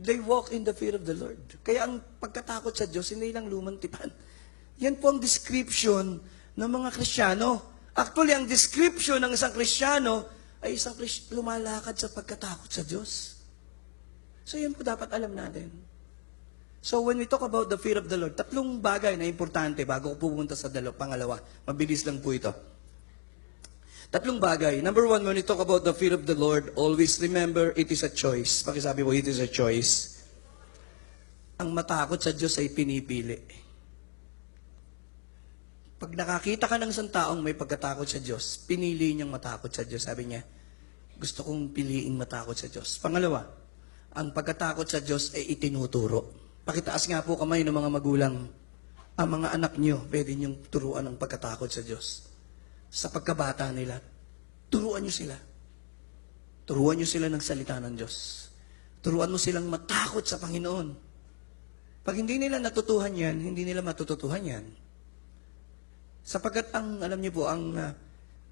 they walk in the fear of the Lord. Kaya ang pagkatakot sa Diyos, hindi lang lumang tipan. Yan po ang description ng mga Kristiyano. Actually, ang description ng isang Kristiyano ay isang lumalakad sa pagkatakot sa Diyos. So yan po dapat alam natin. So when we talk about the fear of the Lord, tatlong bagay na importante bago ko pupunta sa pangalawa. Mabilis lang po ito. Tatlong bagay. Number 1, when we talk about the fear of the Lord, always remember it is a choice. Pakisabi mo, it is a choice. Ang matakot sa Diyos ay pinipili. Pag nakakita ka ng isang taong may pagkatakot sa Diyos, pinili niyang matakot sa Diyos. Sabi niya, gusto kong piliing matakot sa Diyos. Pangalawa, ang pagkatakot sa Diyos ay itinuturo. Pakitaas nga po kamay ng mga magulang. Ang mga anak niyo, pwede niyong turuan ng pagkatakot sa Diyos. Sa pagkabata nila, turuan niyo sila. Turuan niyo sila ng salita ng Diyos. Turuan mo silang matakot sa Panginoon. Pag hindi nila natutuhan yan, hindi nila matututuhan yan. Sapagkat alam niyo po,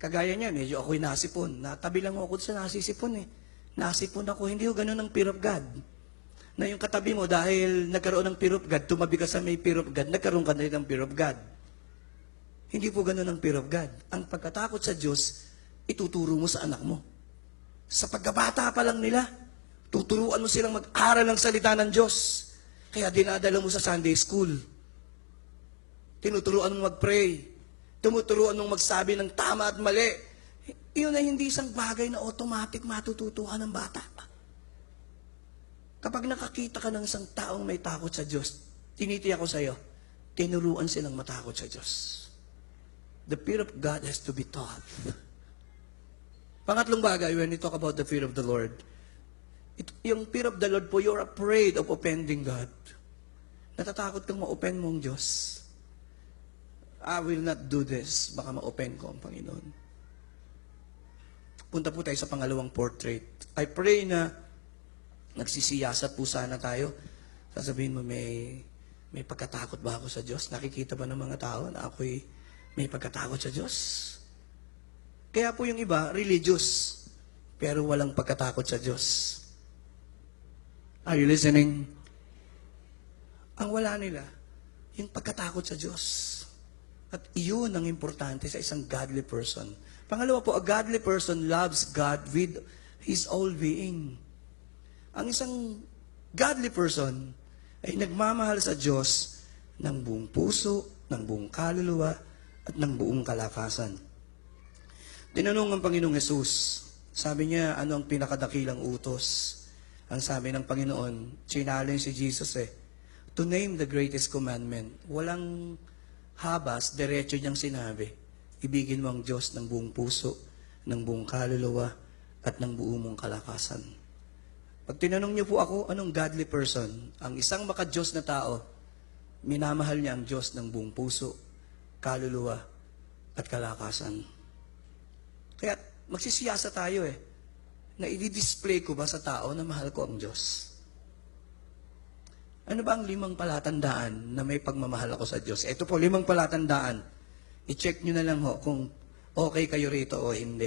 kagaya niyan, medyo ako'y nasipon. Natabi lang ako sa nasisipon eh. Nasipon ako, hindi ko ganun ang fear of God. Na yung katabi mo, dahil nagkaroon ng fear of God, tumabi ka sa may fear of God, nagkaroon ka na rin ng fear of God. Hindi po ganun ang fear of God. Ang pagkatakot sa Diyos, ituturo mo sa anak mo. Sa pagkabata pa lang nila, tuturuan mo silang mag-aral ng salita ng Diyos. Kaya dinadala mo sa Sunday school. Tinuturuan mo mag-pray. Tinuturuan mo magsabi ng tama at mali. Iyon ay hindi isang bagay na automatic matututuhan ng bata. Kapag nakakita ka ng isang taong may takot sa Diyos, tinitiyak ko sa iyo, tinuruan silang matakot sa Diyos. The fear of God has to be taught. Pangatlong bagay, when we talk about the fear of the Lord, yung fear of the Lord po, you're afraid of offending God. Natatakot kang ma-offend mo ang Diyos. I will not do this. Baka ma-offend ko ang Panginoon. Punta po tayo sa pangalawang portrait. I pray na nagsisiyasat po sana tayo. Sasabihin mo, may pagkatakot ba ako sa Diyos? Nakikita ba ng mga tao na ako'y may pagkatakot sa Diyos? Kaya po yung iba, religious, pero walang pagkatakot sa Diyos. Are you listening? Ang wala nila, yung pagkatakot sa Diyos. At iyon ang importante sa isang godly person. Pangalawa po, a godly person loves God with his whole being. Ang isang godly person ay nagmamahal sa Diyos ng buong puso, ng buong kaluluwa, at ng buong kalakasan. Tinanong ang Panginoong Hesus, sabi niya, ano ang pinakadakilang utos? Ang sabi ng Panginoon, challenge si Jesus to name the greatest commandment. Walang habas, diretso niyang sinabi. Ibigin mo ang Diyos ng buong puso, ng buong kaluluwa, at ng buong mong kalakasan. Pag tinanong niyo po ako, anong godly person? Ang isang maka-Diyos na tao, minamahal niya ang Diyos ng buong puso, kaluluwa, at kalakasan. Kaya magsisiyasa tayo na i-display ko ba sa tao na mahal ko ang Diyos? Ano ba ang 5 palatandaan na may pagmamahal ako sa Diyos? Ito po, 5 palatandaan. I-check nyo na lang kung okay kayo rito o hindi.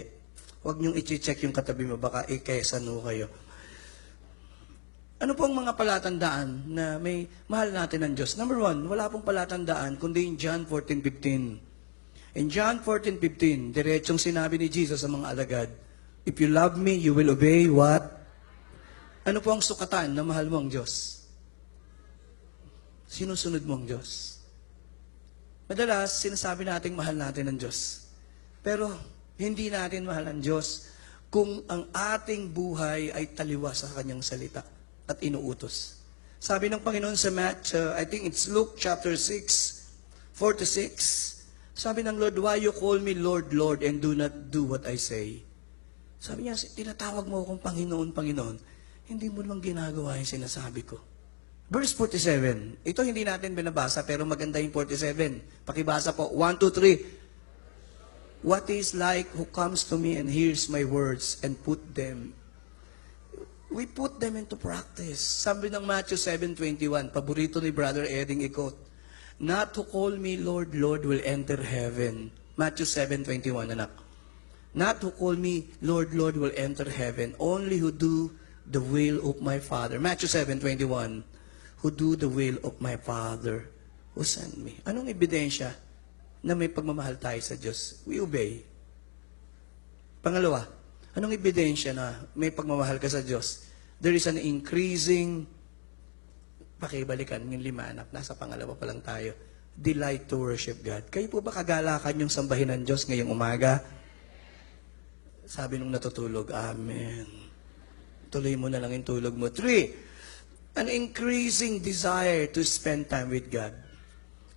Huwag nyo i-check yung katabi mo, baka ikesan ho kayo. Ano pong mga palatandaan na may mahal natin ng Diyos? Number 1, wala pong palatandaan, kundi in John 14:15. In John 14:15, diretsong sinabi ni Jesus sa mga alagad, if you love me, you will obey what? Ano po ang sukatan na mahal mo ang Diyos? Sinusunod mo ang Diyos. Madalas, sinasabi natin mahal natin ang Diyos. Pero, hindi natin mahal ang Diyos kung ang ating buhay ay taliwas sa Kanyang salita at inuutos. Sabi ng Panginoon sa I think it's Luke chapter 6, 4-6, sabi ng Lord, why you call me Lord, Lord, and do not do what I say? Sabi niya, tinatawag mo akong Panginoon, Panginoon, hindi mo lang ginagawa yung sinasabi ko. Verse 47. Ito hindi natin binabasa, pero maganda yung 47. Pakibasa po. 1, 2, 3. What is like who comes to me and hears my words and put them? We put them into practice. Sabi ng Matthew 7:21, paborito ni Brother Edding i-quote, not who call me Lord, Lord will enter heaven. Matthew 7:21, anak. Not who call me Lord, Lord will enter heaven. Only who do the will of my Father. Matthew 7:21. Who do the will of my Father who sent me. Anong ebidensya na may pagmamahal tayo sa Diyos? We obey. Pangalawa, anong ebidensya na may pagmamahal ka sa Diyos? There is an increasing, pakibalikan yung 5 anak, nasa pangalawa pa lang tayo, delight to worship God. Kayo po ba kagalakan yung sambahin ng Diyos ngayong umaga? Sabi nung natutulog, Amen. Tuloy mo na lang yung tulog mo. 3, an increasing desire to spend time with God.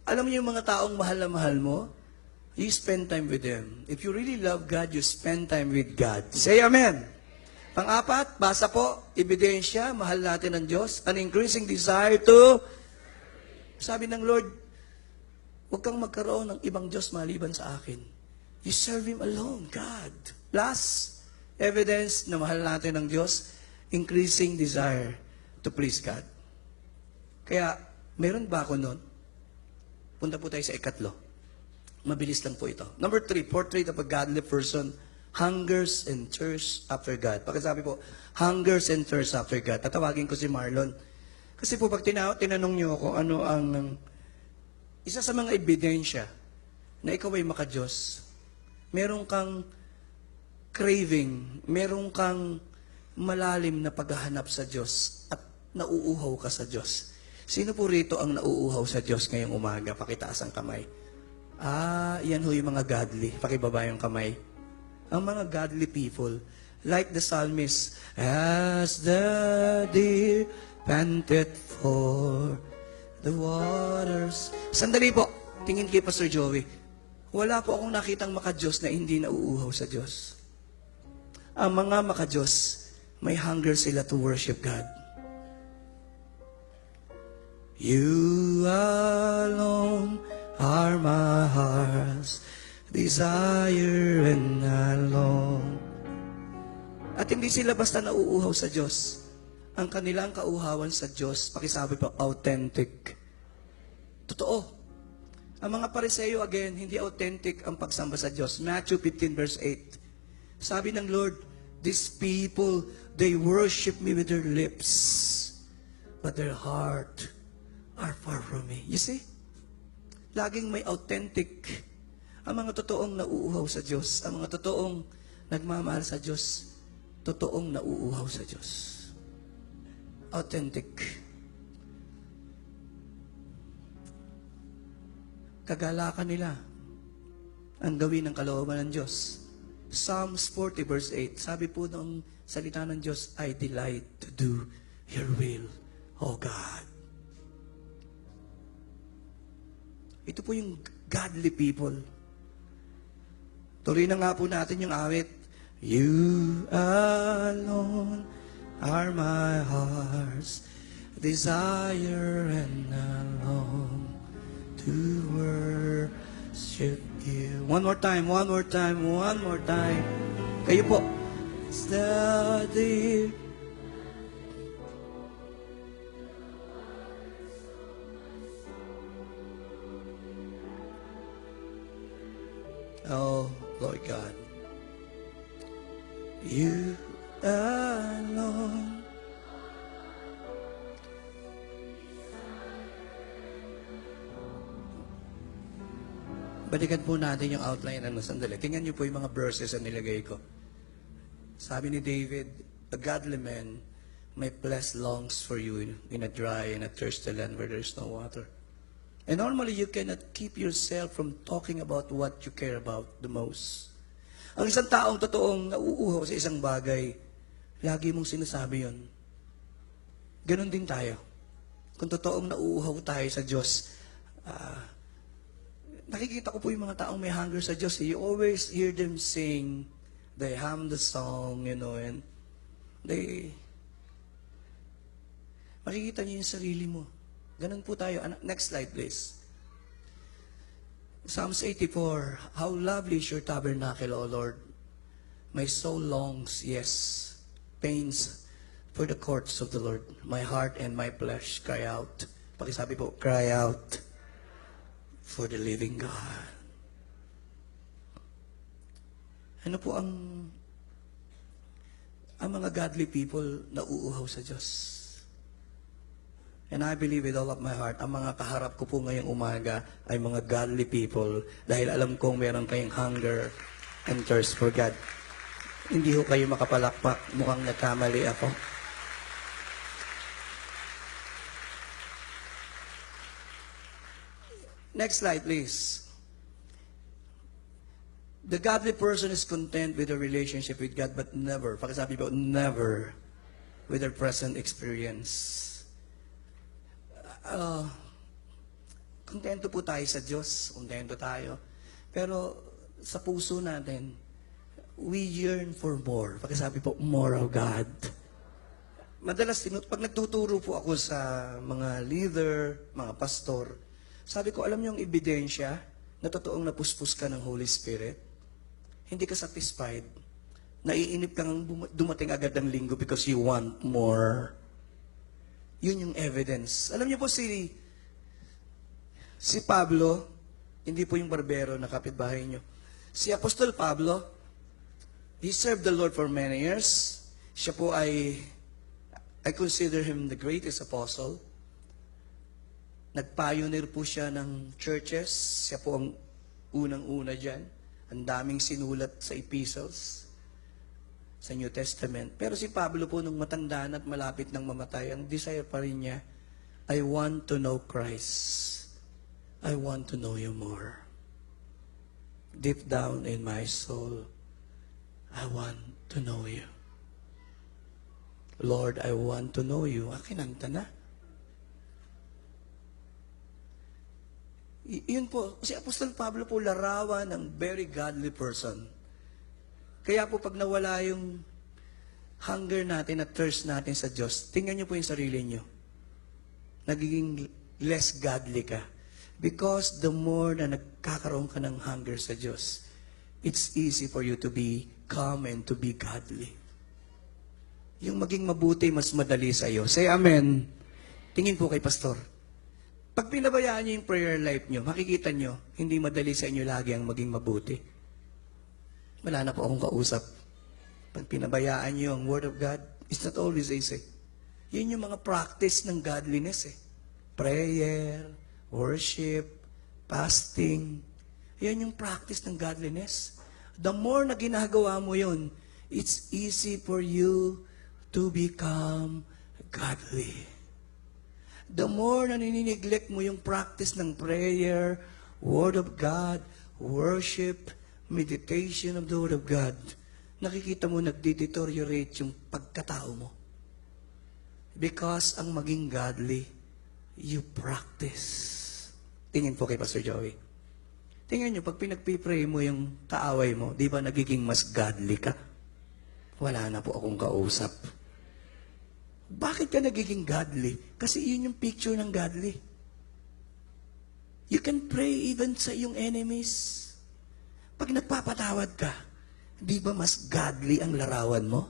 Alam niyo yung mga taong mahal na mahal mo, you spend time with them. If you really love God, you spend time with God. Say Amen. Pang-4, basa po, ebidensya, mahal natin ng Diyos, an increasing desire to, sabi ng Lord, huwag kang magkaroon ng ibang Diyos maliban sa akin. You serve Him alone, God. Last, evidence na mahal natin ng Diyos, increasing desire to please God. Kaya, meron ba ako nun? Punta po tayo sa 4. Mabilis lang po ito. Number 3, portrait of a godly person hungers and thirsts after God. Pagkasabi po, hungers and thirsts after God. Tatawagin ko si Marlon. Kasi po, pag tinanong niyo ako, ano ang isa sa mga ebidensya na ikaw ay maka-Diyos, meron kang craving, meron kang malalim na paghahanap sa Diyos at nauuhaw ka sa Diyos. Sino po rito ang nauuhaw sa Diyos ngayong umaga? Pakitaas ang kamay. Yan ho yung mga godly. Pakibaba yung kamay. Ang mga godly people, like the psalmist, as the deer panted for the waters. Sandali po, tingin kay Pastor Joey. Wala po akong nakitang maka-Diyos na hindi nauuhaw sa Diyos. Ang mga maka-Diyos, may hunger sila to worship God. You alone are my heart's desire and alone. At hindi sila basta nauuhaw sa Diyos. Ang kanilang kauhawan sa Diyos, pakisabi pa, authentic. Totoo. Ang mga Pariseo, again, hindi authentic ang pagsamba sa Diyos. Matthew 15 verse 8. Sabi ng Lord, these people, they worship me with their lips, but their heart are far from me. You see? Laging may authentic. Ang mga totoong nauuhaw sa Diyos, ang mga totoong nagmamahal sa Diyos, totoong nauuhaw sa Diyos. Authentic. Kagalakan nila ang gawin ng kalooban ng Diyos. Psalms 40 verse 8, sabi po ng salita ng Diyos, I delight to do your will, O God. Ito po yung godly people. Tuloy na nga po natin yung awit. You alone are my heart's desire, and I long to worship you. One more time, one more time, one more time. Kayo po. Study. Oh, Lord God. You alone. Balikan po natin yung outline ng sandali. Tingnan niyo po yung mga verses na nilagay ko. Sabi ni David, a godly man, my flesh longs for you in a dry and a thirsty land where there is no water. And normally, you cannot keep yourself from talking about what you care about the most. Ang isang taong totoong nauuhaw sa isang bagay, lagi mong sinasabi yon. Ganon din tayo. Kung totoong nauuhaw tayo sa Diyos, nakikita ko po yung mga taong may hunger sa Diyos. You always hear them sing, they hum the song, and makikita niyo yung sarili mo. Ganun po tayo. Next slide, please. Psalms 84, how lovely is your tabernacle, O Lord. My soul longs, yes, pains for the courts of the Lord. My heart and my flesh cry out. Pakisabi po, cry out for the living God. Ano po ang mga godly people na uuhaw sa Diyos? And I believe with all of my heart, ang mga kaharap ko po ngayong umaga ay mga godly people dahil alam kong meron kayong hunger and thirst for God. Hindi ho kayo makapalakpak, mukhang nagkamali ako. Next slide, please. The godly person is content with a relationship with God, but never, pakisabi po, never with their present experience. Kontento po tayo sa Diyos, kontento tayo. Pero sa puso natin, we yearn for more. Pakisabi po, more of God. Madalas, pag nagtuturo po ako sa mga leader, mga pastor, sabi ko, alam niyo yung ebidensya na totoong napuspos ka ng Holy Spirit? Hindi ka satisfied. Naiinip kang dumating agad ng linggo because you want more. Yun yung evidence. Alam niyo po si Pablo, hindi po yung barbero na kapitbahay niyo. Si Apostol Pablo, he served the Lord for many years. Siya po I consider him the greatest apostle. Nag-pioneer po siya ng churches. Siya po ang unang-una dyan. Ang daming sinulat sa epistles sa New Testament. Pero si Pablo po, nung matanda na at malapit ng mamatay, ang desire pa rin niya, I want to know Christ. I want to know you more. Deep down in my soul, I want to know you. Lord, I want to know you. Kinanta na. Yun po, si Apostol Pablo po larawan ng very godly person. Kaya po pag nawala yung hunger natin at thirst natin sa Diyos, tingnan niyo po yung sarili niyo. Nagiging less godly ka. Because the more na nagkakaroon ka ng hunger sa Diyos, it's easy for you to be calm and to be godly. Yung maging mabuti, mas madali sa iyo. Say amen. Tingin po kay Pastor. Pag pinabayaan niyo yung prayer life niyo, makikita niyo, hindi madali sa inyo lagi ang maging mabuti. Wala na po akong kausap. Pag pinabayaan niyo ang Word of God, it's not always easy. Yun yung mga practice ng godliness eh. Prayer, worship, fasting. Yan yung practice ng godliness. The more na ginagawa mo yun, it's easy for you to become godly. The more na ninineglect mo yung practice ng prayer, Word of God, worship, meditation of the Word of God, nakikita mo nagde-deteriorate yung pagkatao mo. Because ang maging godly, you practice. Tingin po kay Pastor Joey. Tingnan nyo, pag pinagpipray mo yung kaaway mo, di ba nagiging mas godly ka? Wala na po akong kausap. Bakit ka nagiging godly? Kasi yun yung picture ng godly. You can pray even sa iyong enemies. Pag nagpapatawad ka, di ba mas godly ang larawan mo?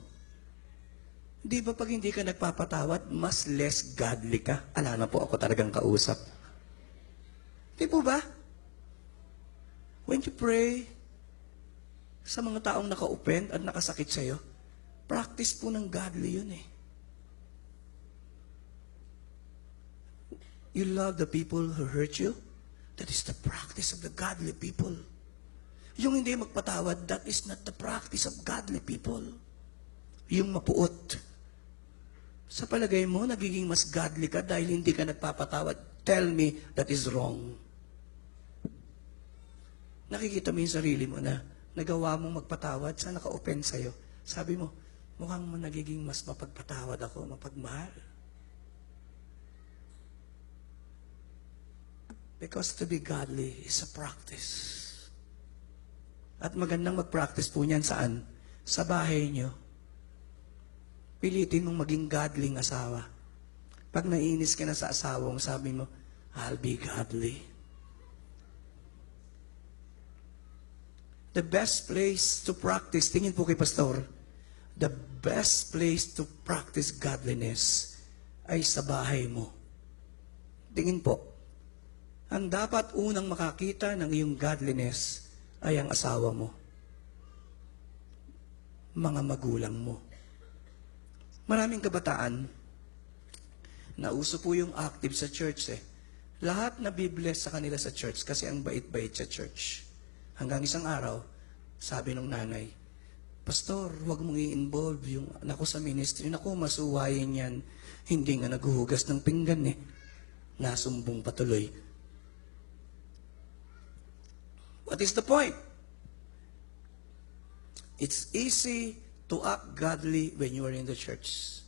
Di ba pag hindi ka nagpapatawad, mas less godly ka? Ala na po ako talagang kausap. Di po ba? When you pray sa mga taong naka-offend at nakasakit sa'yo, practice po ng godly yun eh. You love the people who hurt you? That is the practice of the godly people. Yung hindi magpatawad, that is not the practice of godly people. Yung mapuot. Sa palagay mo, nagiging mas godly ka dahil hindi ka nagpapatawad. Tell me that is wrong. Nakikita mo yung sarili mo na nagawa mong magpatawad sa naka-open sa'yo. Sabi mo, mukhang nagiging mas mapagpatawad ako, mapagmahal. Because to be godly is a practice. At magandang mag-practice po niyan saan? Sa bahay niyo. Pilitin mong maging godly ng asawa. Pag naiinis ka na sa asawa mo, sabi mo, I'll be godly. The best place to practice, tingin po kay Pastor, the best place to practice godliness ay sa bahay mo. Tingin po, ang dapat unang makakita ng iyong godliness ay ang asawa mo. Mga magulang mo. Maraming kabataan, nauso po yung active sa church eh. Lahat na bibless sa kanila sa church kasi ang bait-bait sa church. Hanggang isang araw, sabi ng nanay, Pastor, huwag mong i-involve yung anak ko sa ministry. Naku, masuwayin yan. Hindi nga naghuhugas ng pinggan eh. Nasumbong patuloy. What is the point? It's easy to act godly when you are in the church.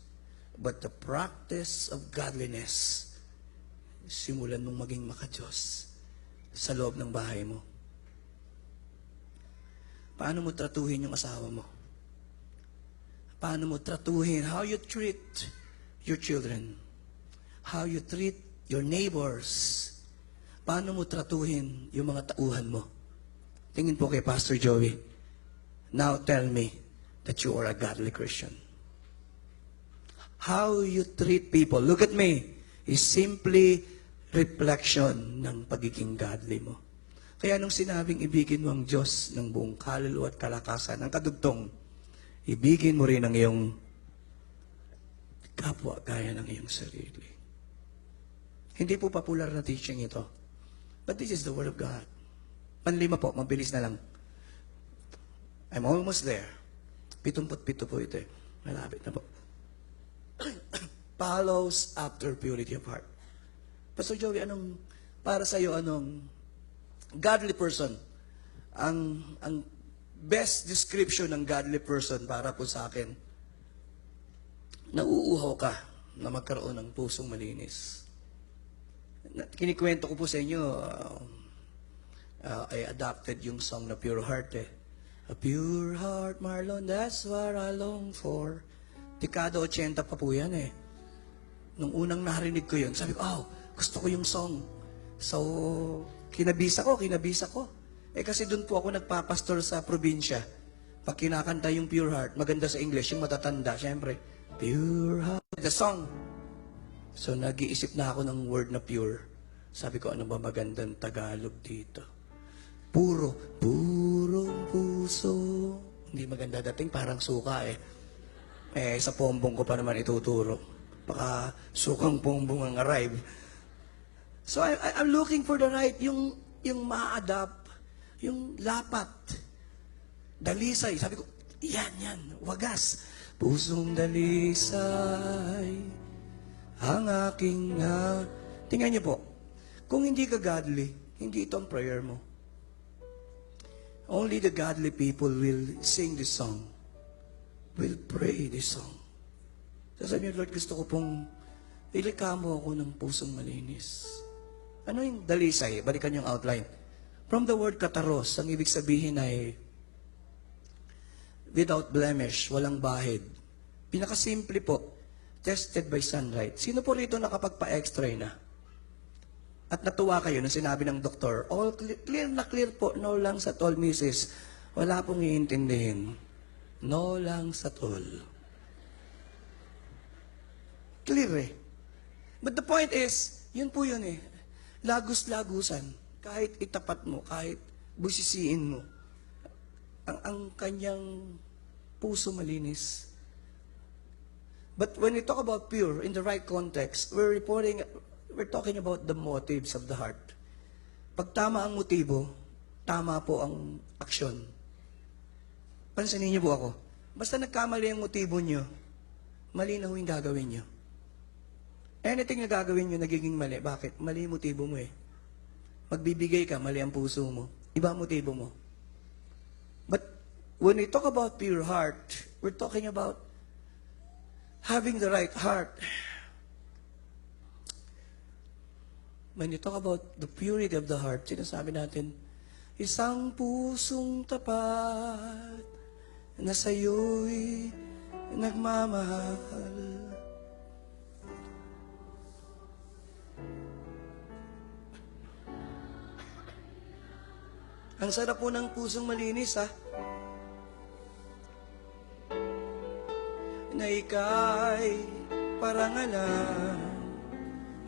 But the practice of godliness, simulan mong maging makadiyos sa loob ng bahay mo. Paano mo tratuhin yung asawa mo? Paano mo tratuhin? How you treat your children? How you treat your neighbors? Paano mo tratuhin yung mga tauhan mo? Tingin po kay Pastor Joey. Now tell me that you are a godly Christian. How you treat people, look at me, is simply reflection ng pagiging godly mo. Kaya nung sinabing ibigin mo ang Diyos ng buong kaluluwa at kalakasan, ang kadugtong, ibigin mo rin ang iyong kapwa gaya ng iyong sarili. Hindi po popular na teaching ito. But this is the Word of God. Panlima po, mabilis na lang. I'm almost there. 77 po ito eh. Malapit na po. Follows after purity of heart. Pastor Joey, para sa iyo, anong godly person? Ang best description ng godly person para po sa akin, nauuhaw ka na magkaroon ng pusong malinis. Kinikwento ko po sa inyo, I adopted yung song na Pure Heart eh. A pure heart, Marlon, that's what I long for. Dekada 80 pa po yan eh. Nung unang narinig ko yun, sabi ko, gusto ko yung song. So, kinabisa ko. Eh kasi doon po ako nagpapastor sa probinsya. Pag kinakanta yung Pure Heart, maganda sa English, yung matatanda, syempre, Pure Heart, the song. So, nag-iisip na ako ng word na pure. Sabi ko, ano ba magandang Tagalog dito? Purong puso. Hindi maganda dating, parang suka eh. Sa pombong ko pa naman ituturo. Baka sukang pombong ang arrive. So I'm looking for the right, yung ma-adapt, yung lapat. Dalisay. Sabi ko, yan, wagas. Pusong dalisay, ang aking Tingnan niyo po, kung hindi ka godly, hindi ito ang prayer mo. Only the godly people will sing this song. will pray this song. Sasabihin niyo, Lord, gusto ko pong ilikha mo ako ng pusong malinis. Ano yung dalisay? Balikan yung outline. From the word kataros, ang ibig sabihin ay without blemish, walang bahid. Pinakasimple po, tested by sunlight. Sino po rito nakapagpa-x-ray na? At natuwa kayo nung sinabi ng doktor, all clear na clear po, no lungs at all, Mrs. Wala pong iintindihin. No lungs at all. Clear eh. But the point is, yun po yun eh. Lagos-lagusan. Kahit itapat mo, kahit busisiin mo. Ang kanyang puso malinis. But when we talk about pure, in the right context, we're talking about the motives of the heart. Pag tama ang motibo, tama po ang aksyon. Pansinin niyo po ako. Basta nagkamali ang motibo niyo, mali na ho yung gagawin niyo. Anything na gagawin niyo, nagiging mali. Bakit? Mali yung motibo mo eh. Magbibigay ka, mali ang puso mo. Iba ang motibo mo. But when we talk about pure heart, we're talking about having the right heart. When you talk about the purity of the heart, sinasabi natin, isang pusong tapat na sa'yo'y nagmamahal. Ang sarap po ng pusong malinis, ha? Na ika'y parangalan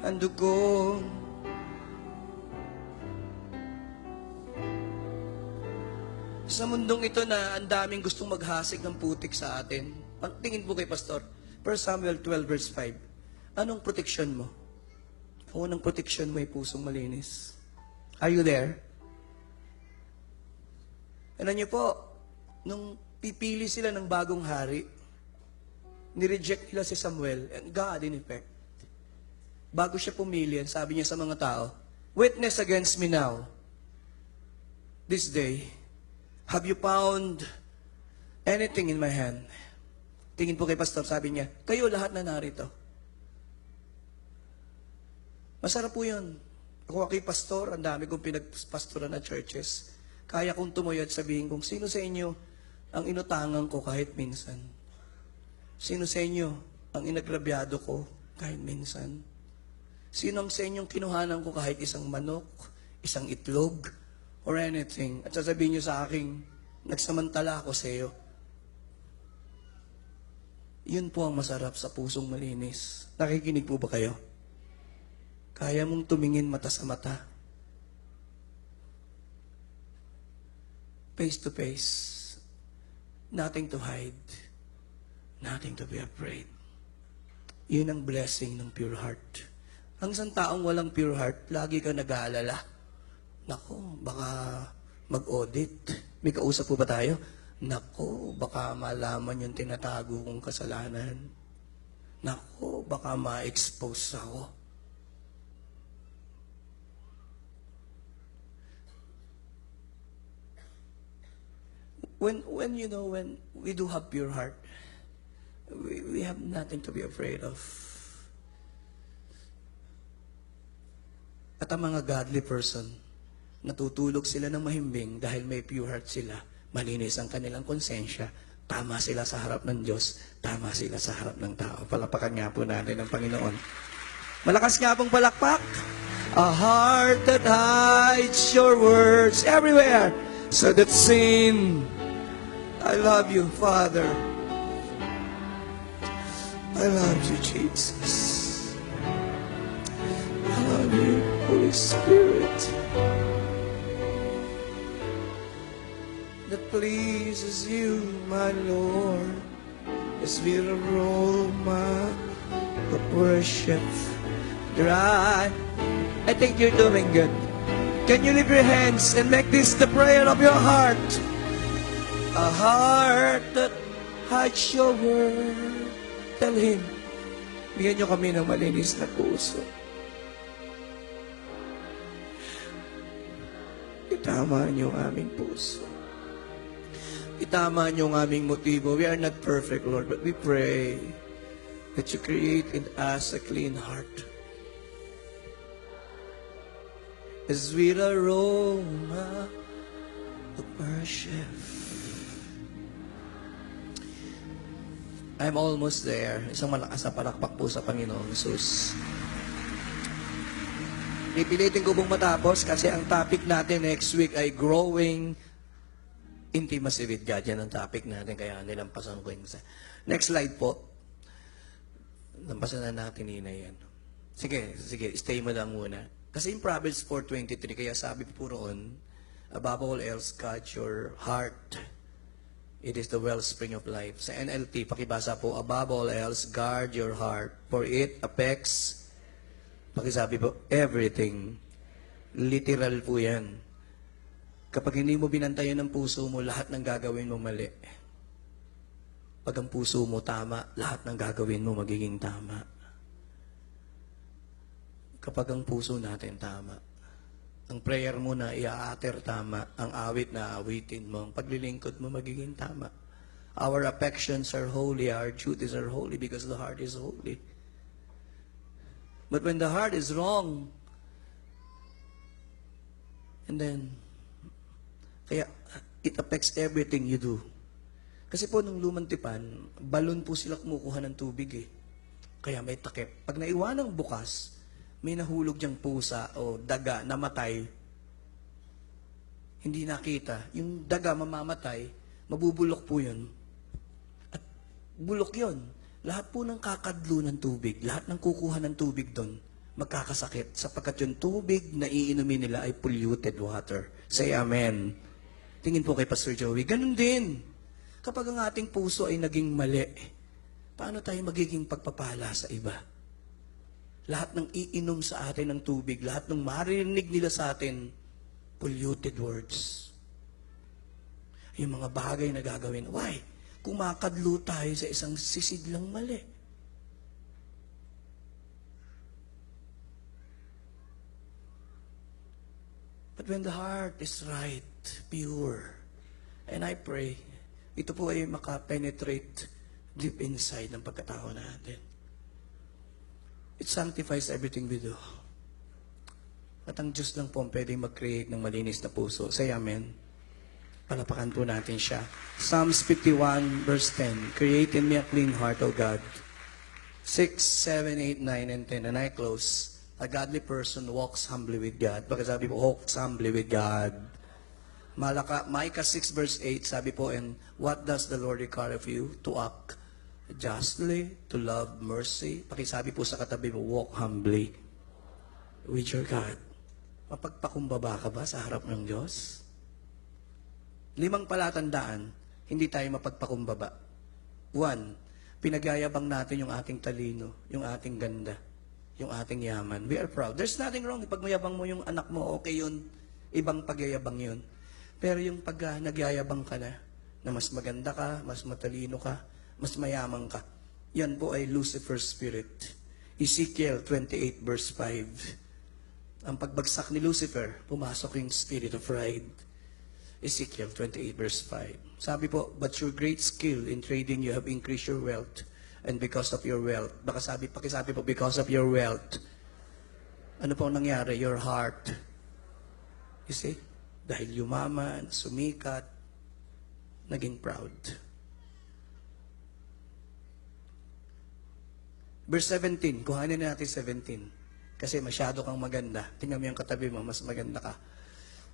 ang dugo. Sa mundong ito na ang daming gustong maghasik ng putik sa atin, tingin po kay Pastor, 1 Samuel 12 verse 5, anong protection mo? Ang unang protection mo ay pusong malinis. Are you there? Alam niyo po, nung pipili sila ng bagong hari, nireject nila si Samuel, and God in effect. Bago siya pumili, sabi niya sa mga tao, witness against me now, this day, have you found anything in my hand? Tingin po kay Pastor, sabi niya, kayo lahat na narito. Masarap po yun. Ako kay Pastor, ang dami kong pinagpastoran na churches. Kaya kong tumuyo at sabihin kung sino sa inyo ang inutangan ko kahit minsan. Sino sa inyo ang inagrabyado ko kahit minsan. Sino ang sa inyong kinuhanan ko kahit isang manok, isang itlog, or anything. At sasabihin nyo sa akin, nagsamantala ako sa iyo. Yun po ang masarap sa pusong malinis. Nakikinig po ba kayo? Kaya mong tumingin mata sa mata. Face to face. Nothing to hide. Nothing to be afraid. Yun ang blessing ng pure heart. Ang isang taong walang pure heart, lagi ka nag-aalala. Nako, baka mag-audit. May kausap po ba tayo? Nako, baka malaman yung tinatago kong kasalanan. Nako, baka ma-expose ako. When we do have pure heart, we have nothing to be afraid of. At ang mga godly person, natutulog sila ng mahimbing dahil may pure heart sila. Malinis ang kanilang konsensya. Tama sila sa harap ng Diyos. Tama sila sa harap ng tao. Palapakan nga po natin ang Panginoon. Malakas nga pong palakpak. A heart that hides your words everywhere, so that sin. I love you, Father. I love you, Jesus. I love you, Holy Spirit. That pleases you, my Lord, as we aroma of worship. Dry. I think you're doing good. Can you lift your hands and make this the prayer of your heart? A heart that hides your word. Tell Him, bigyan niyo kami ng malinis na puso. Itama niyo ang aming puso. itama niyo ang aming motibo. We are not perfect, Lord, but we pray that you create in us a clean heart. A sweet aroma of worship. I'm almost there. Isang malakas na palakpak po sa Panginoong Jesus. Pipilitin ko pong matapos kasi ang topic natin next week ay growing intimacy with God. Yan ang topic natin, kaya nilampasan ko yung isa. Next slide po. Lampasan na natin, Nina, yan. Sige, stay mo lang muna. Kasi in Proverbs 4:23, kaya sabi po roon, above all else, guard your heart. It is the wellspring of life. Sa NLT, pakibasa po, above all else, guard your heart, for it affects, pakisabi po, everything. Literal po yan. Kapag hindi mo binantayan ng puso mo, lahat ng gagawin mo mali. Pag ang puso mo tama, lahat ng gagawin mo magiging tama. Kapag ang puso natin tama, ang prayer mo na ia-ater tama, ang awit na awitin mo, ang paglilingkod mo magiging tama. Our affections are holy, our duties are holy because the heart is holy. But when the heart is wrong, and then, kaya it affects everything you do. Kasi po nung lumang tipan, balon po sila kumukuha ng tubig eh. Kaya may takip. Pag naiwanang bukas, may nahulog diyang pusa o daga, namatay, hindi nakita. Yung daga mamamatay, mabubulok po yun. At bulok yun. Lahat po ng kakadlo ng tubig, lahat ng kukuha ng tubig doon, magkakasakit. Sapagkat yung tubig na iinumin nila ay polluted water. Say amen. Tingin po kay Pastor Joey, ganun din. Kapag ang ating puso ay naging mali, paano tayo magiging pagpapala sa iba? Lahat ng iinom sa atin ng tubig, lahat ng marinig nila sa atin, polluted words. Yung mga bagay na gagawin, why? Kumakadlo tayo sa isang sisidlang mali. But when the heart is right, pure, and I pray, ito po ay makapenetrate deep inside ng pagkatao natin. It sanctifies everything we do. At ang Diyos lang po ang pwedeng mag-create ng malinis na puso. Say amen. Palapakan po natin siya. Psalms 51 verse 10. Create in me a clean heart, O God. 6, 7, 8, 9, and 10. And I close. A godly person walks humbly with God. Baka sabi po, walks humbly with God. Micah 6 verse 8, sabi po, and what does the Lord require of you? To act justly, to love mercy. Pakisabi po sa katabi mo, walk humbly with your God. Mapagpakumbaba ka ba sa harap ng Diyos? 5 palatandaan, hindi tayo mapagpakumbaba. 1, pinagyayabang natin yung ating talino, yung ating ganda, yung ating yaman. We are proud. There's nothing wrong. Pag mayabang mo yung anak mo, okay yun. Ibang pagyayabang yun. Pero yung pag nagyayabang ka na mas maganda ka, mas matalino ka, mas mayaman ka. Yan po ay Lucifer's spirit. Ezekiel 28 verse 5. Ang pagbagsak ni Lucifer, pumasok yung spirit of pride. Ezekiel 28 verse 5. Sabi po, but your great skill in trading, you have increased your wealth. And because of your wealth, pakisabi po, because of your wealth, ano po ang nangyari? Your heart. You see? Dahil yumaman, sumikat, naging proud. Verse 17, kuhanin natin 17. Kasi masyado kang maganda. Tingnan mo yung katabi mo, mas maganda ka.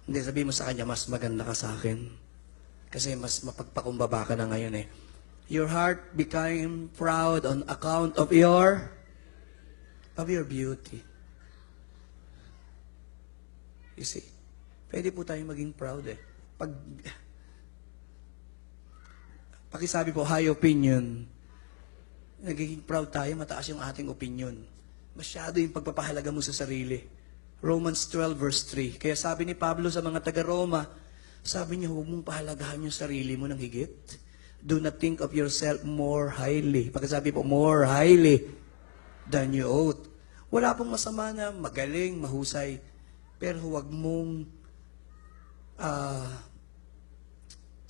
Hindi, sabihin mo sa kanya, mas maganda ka sa akin. Kasi mas mapagpakumbaba ka na ngayon eh. Your heart became proud on account of your beauty. You see? Pwede po tayong maging proud eh. Pakisabi po, high opinion. Nagiging proud tayo, mataas yung ating opinion. Masyado yung pagpapahalaga mo sa sarili. Romans 12 verse 3. Kaya sabi ni Pablo sa mga taga-Roma, sabi niya, huwag mong pahalagahan yung sarili mo ng higit. Do not think of yourself more highly. Pagkasabi po, more highly than you ought. Wala pong masama na magaling, mahusay. Pero huwag mong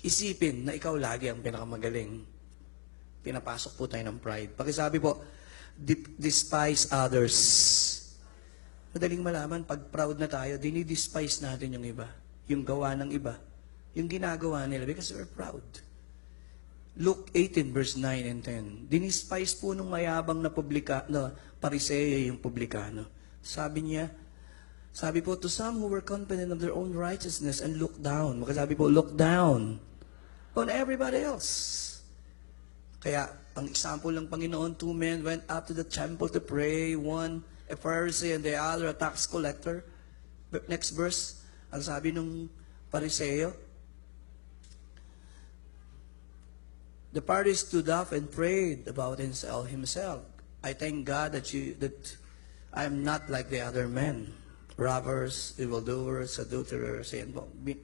isipin na ikaw lagi ang pinakamagaling. Pinapasok po tayo ng pride. Pakisabi po, despise others. Madaling malaman, pag proud na tayo, dinidespise natin yung iba. Yung gawa ng iba. Yung ginagawa nila because we're proud. Luke 18 verse 9 and 10. Dinispise po nung mayabang na Pariseo yung publikano. Sabi po, to some who were confident of their own righteousness and look down. Makasabi po, look down on everybody else. Kaya, ang example ng Panginoon, 2 men went up to the temple to pray, one a Pharisee and the other a tax collector. Next verse, ang sabi nung Pariseo, the Pharisee stood up and prayed about himself. I thank God that I am not like the other men, robbers, evildoers, adulterers, and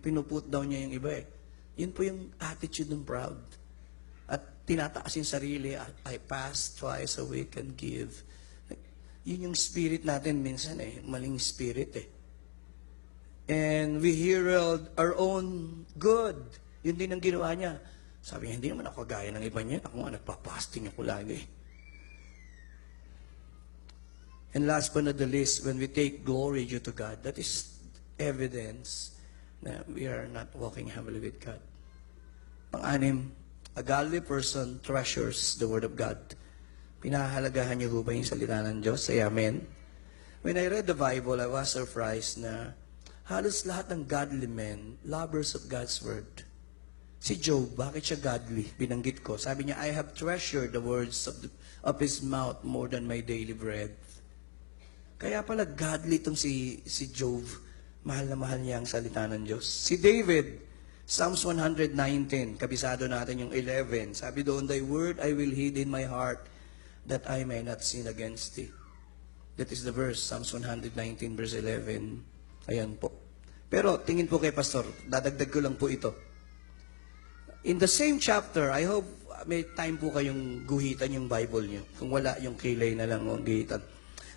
pinuput down niya yung iba eh. Yun po yung attitude ng proud. At tinataas yung sarili, I fast twice a week and give. Yun yung spirit natin minsan eh, maling spirit eh. And we herald our own good. Yun din ang ginawa niya. Sabi niya, hindi naman ako gaya ng iba niya. Ako nga, nagpa-fasting ako lagi. And last but not the least, when we take glory due to God, that is evidence na we are not walking heavily with God. Pang-anim, a godly person treasures the Word of God. Pinahahalagahan niyo ba yung salita ng Diyos? Say amen. When I read the Bible, I was surprised na halos lahat ng godly men, lovers of God's Word. Si Job, bakit siya godly? Binanggit ko. Sabi niya, I have treasured the words of his mouth more than my daily bread. Kaya pala godly itong si Job. Mahal na mahal niya ang salita ng Diyos. Si David, Psalms 119, kabisado natin yung 11. Sabi doon, thy word I will hid in my heart that I may not sin against thee. That is the verse, Psalms 119 verse 11. Ayan po. Pero tingin po kay Pastor, dadagdag ko lang po ito. In the same chapter, I hope may time po kayong guhitan yung Bible niyo. Kung wala, yung kilay na lang ang guhitan.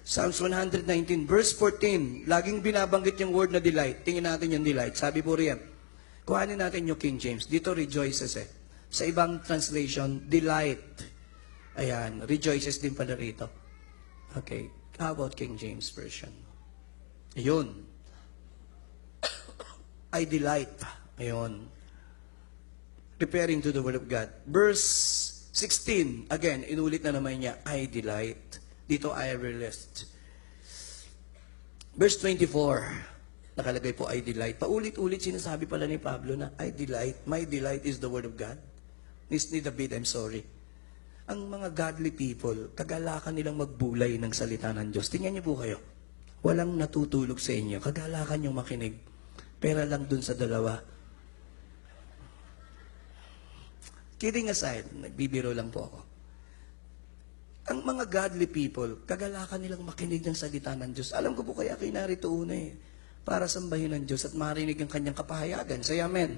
Psalms 119, verse 14, laging binabanggit yung word na delight. Tingin natin yung delight. Sabi po riyan, kuhanin natin yung King James. Dito, rejoices eh. Sa ibang translation, delight. Ayan, rejoices din pala rito. Okay, how about King James Version? Ayun. I delight. Ayun. Referring to the Word of God. Verse 16, again, inulit na naman niya, I delight. Dito, I rest. Verse 24, nakalagay po, I delight. Paulit-ulit sinasabi pala ni Pablo na, I delight. My delight is the Word of God. Ni David, I'm sorry. Ang mga godly people, kagalakan nilang magbulay ng salita ng Diyos. Tingnan niyo po kayo. Walang natutulog sa inyo. Kagalakan niyong makinig. Pera lang dun sa dalawa. Kidding aside, nagbibiro lang po ako. Ang mga godly people, kagalakan nilang makinig ng salita ng Diyos. Alam ko po kaya kayo narito una eh. Para sambahin ng Diyos at marinig ang kanyang kapahayagan. Say amen.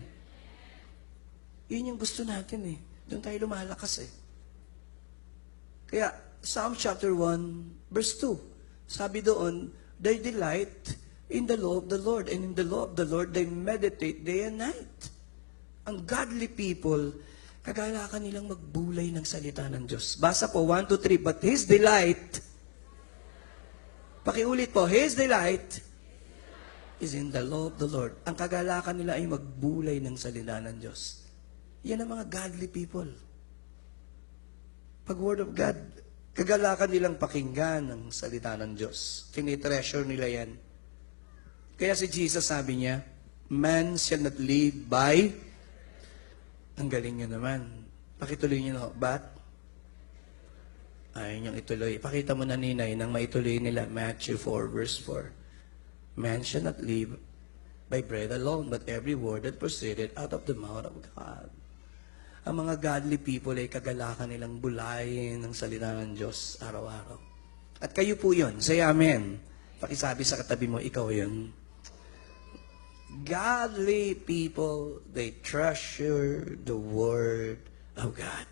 Yun yung gusto natin eh. Doon tayo lumalakas eh. Kaya, Psalm chapter 1, verse 2. Sabi doon, they delight in the law of the Lord, and in the law of the Lord they meditate day and night. Ang godly people, kagalakan nilang magbulay ng salita ng Diyos. Basa po, 1, 2, 3. But His delight, pakiulit po, His delight is in the law of the Lord. Ang kagalakan nila ay magbulay ng salita ng Diyos. Yan ang mga godly people. Pag Word of God, kagalakan nilang pakinggan ng salita ng Diyos. Tinitreasure nila yan. Kaya si Jesus sabi niya, man shall not live by. Ang galing nyo naman. Pakituloy nyo na, but? Ayaw niyong ituloy. Pakita mo na ninay nang maituloy nila. Matthew 4 verse 4. Man shall not live by bread alone, but every word that proceeded out of the mouth of God. Ang mga godly people ay kagalakan nilang bulayin ng salita ng Diyos araw-araw. At kayo po yun. Say amen. Pakisabi sa katabi mo, ikaw yun. Godly people, they treasure the Word of God.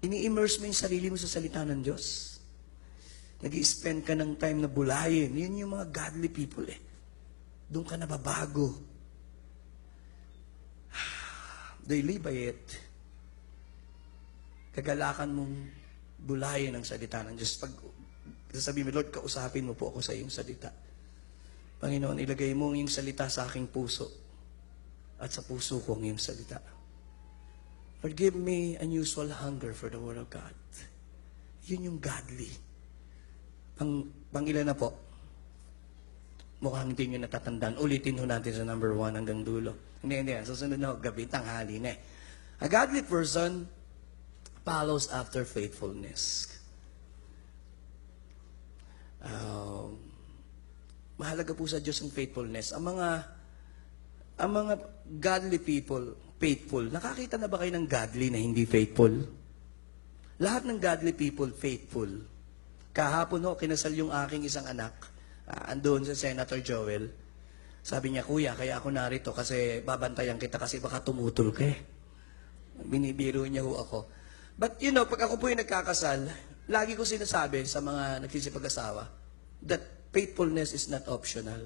Ini-immerse mo yung sarili mo sa salita ng Diyos. Nag-i-spend ka ng time na bulayin. Yun yung mga godly people eh. Doon ka nababago. they live by it. Kagalakan mong bulayan ang salita ng Diyos. Pag sasabihin mo, Lord, kausapin mo po ako sa iyong salita. Panginoon, ilagay mo ang iyong salita sa aking puso at sa puso ko ang iyong salita. Lord, give me unusual hunger for the Word of God. Yun yung godly. Pang-ilan na po? Mukhang hindi nyo natatandaan. Ulitin ho natin sa number 1 hanggang dulo. Hindi. Susunod na ho, gabi, tanghali na eh. A godly person follows after faithfulness. Mahalaga po sa Diyos ang faithfulness. Ang mga godly people, faithful. Nakakita na ba kayo ng godly na hindi faithful? Lahat ng godly people, faithful. Kahapon ho, kinasal yung aking isang anak. Andun sa Senator Joel. Sabi niya, Kuya, kaya ako narito kasi babantayan kita kasi baka tumutol ka eh. Binibiro niya ho ako. But pag ako po yung nagkakasal, lagi ko sinasabi sa mga nagsisipag-asawa that faithfulness is not optional.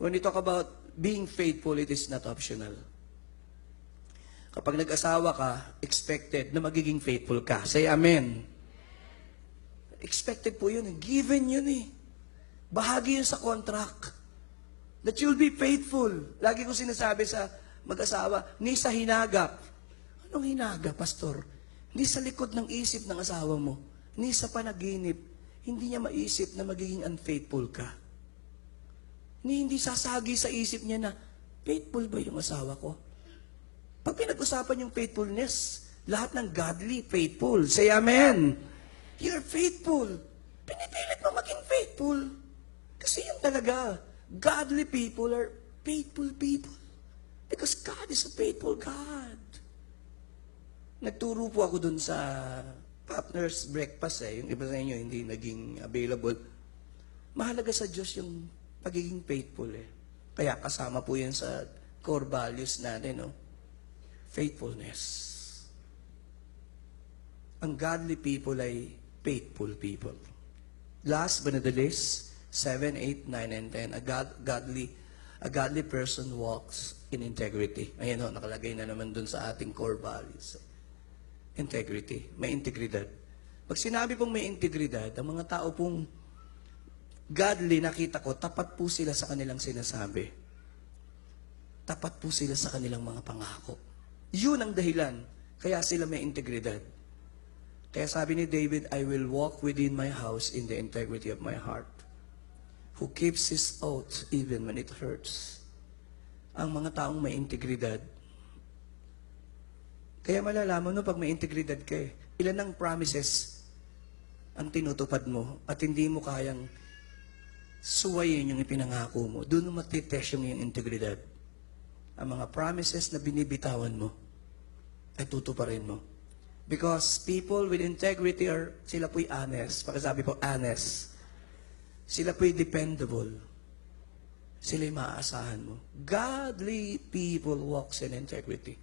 When we talk about being faithful, it is not optional. Kapag nag-asawa ka, expected na magiging faithful ka. Say amen. Expected po yun. Given yun eh. Bahagi yun sa contract. That you'll be faithful. Lagi ko sinasabi sa mag-asawa, ni sa hinagap. Anong hinagap, pastor? Ni sa likod ng isip ng asawa mo. Ni sa panaginip. Hindi niya maisip na magiging unfaithful ka. Ni hindi sasagi sa isip niya na, faithful ba yung asawa ko? Pag pinag-usapan yung faithfulness, lahat ng godly, faithful. Say amen. You're faithful. Pinipilit mo maging faithful. Kasi yung talaga, godly people are faithful people. Because God is a faithful God. Nagturo po ako dun sa partners breakfast eh. Yung iba sa inyo hindi naging available. Mahalaga sa Diyos yung pagiging faithful eh. Kaya kasama po yan sa core values natin, no? Faithfulness. Ang godly people ay faithful people. Last but not the least, 7, 8, 9, and 10. A godly person walks in integrity. Ayan o, nakalagay na naman dun sa ating core values. Integrity. May integridad. Pag sinabi pong may integridad, ang mga tao pong godly, nakita ko, tapat po sila sa kanilang sinasabi. Tapat po sila sa kanilang mga pangako. Yun ang dahilan. Kaya sila may integridad. Kaya sabi ni David, I will walk within my house in the integrity of my heart. Who keeps his oath even when it hurts. Ang mga taong may integridad. Kaya malalaman mo pag may integridad ka eh. Ilan ang promises ang tinutupad mo at hindi mo kayang suwayin yung ipinangako mo. Doon mo matitest yung integridad. Ang mga promises na binibitawan mo ay tutuparin mo. Because people with integrity sila po'y honest. Pagkasabi po, honest. Sila po'y dependable. Sila'y maaasahan mo. Godly people walks in integrity.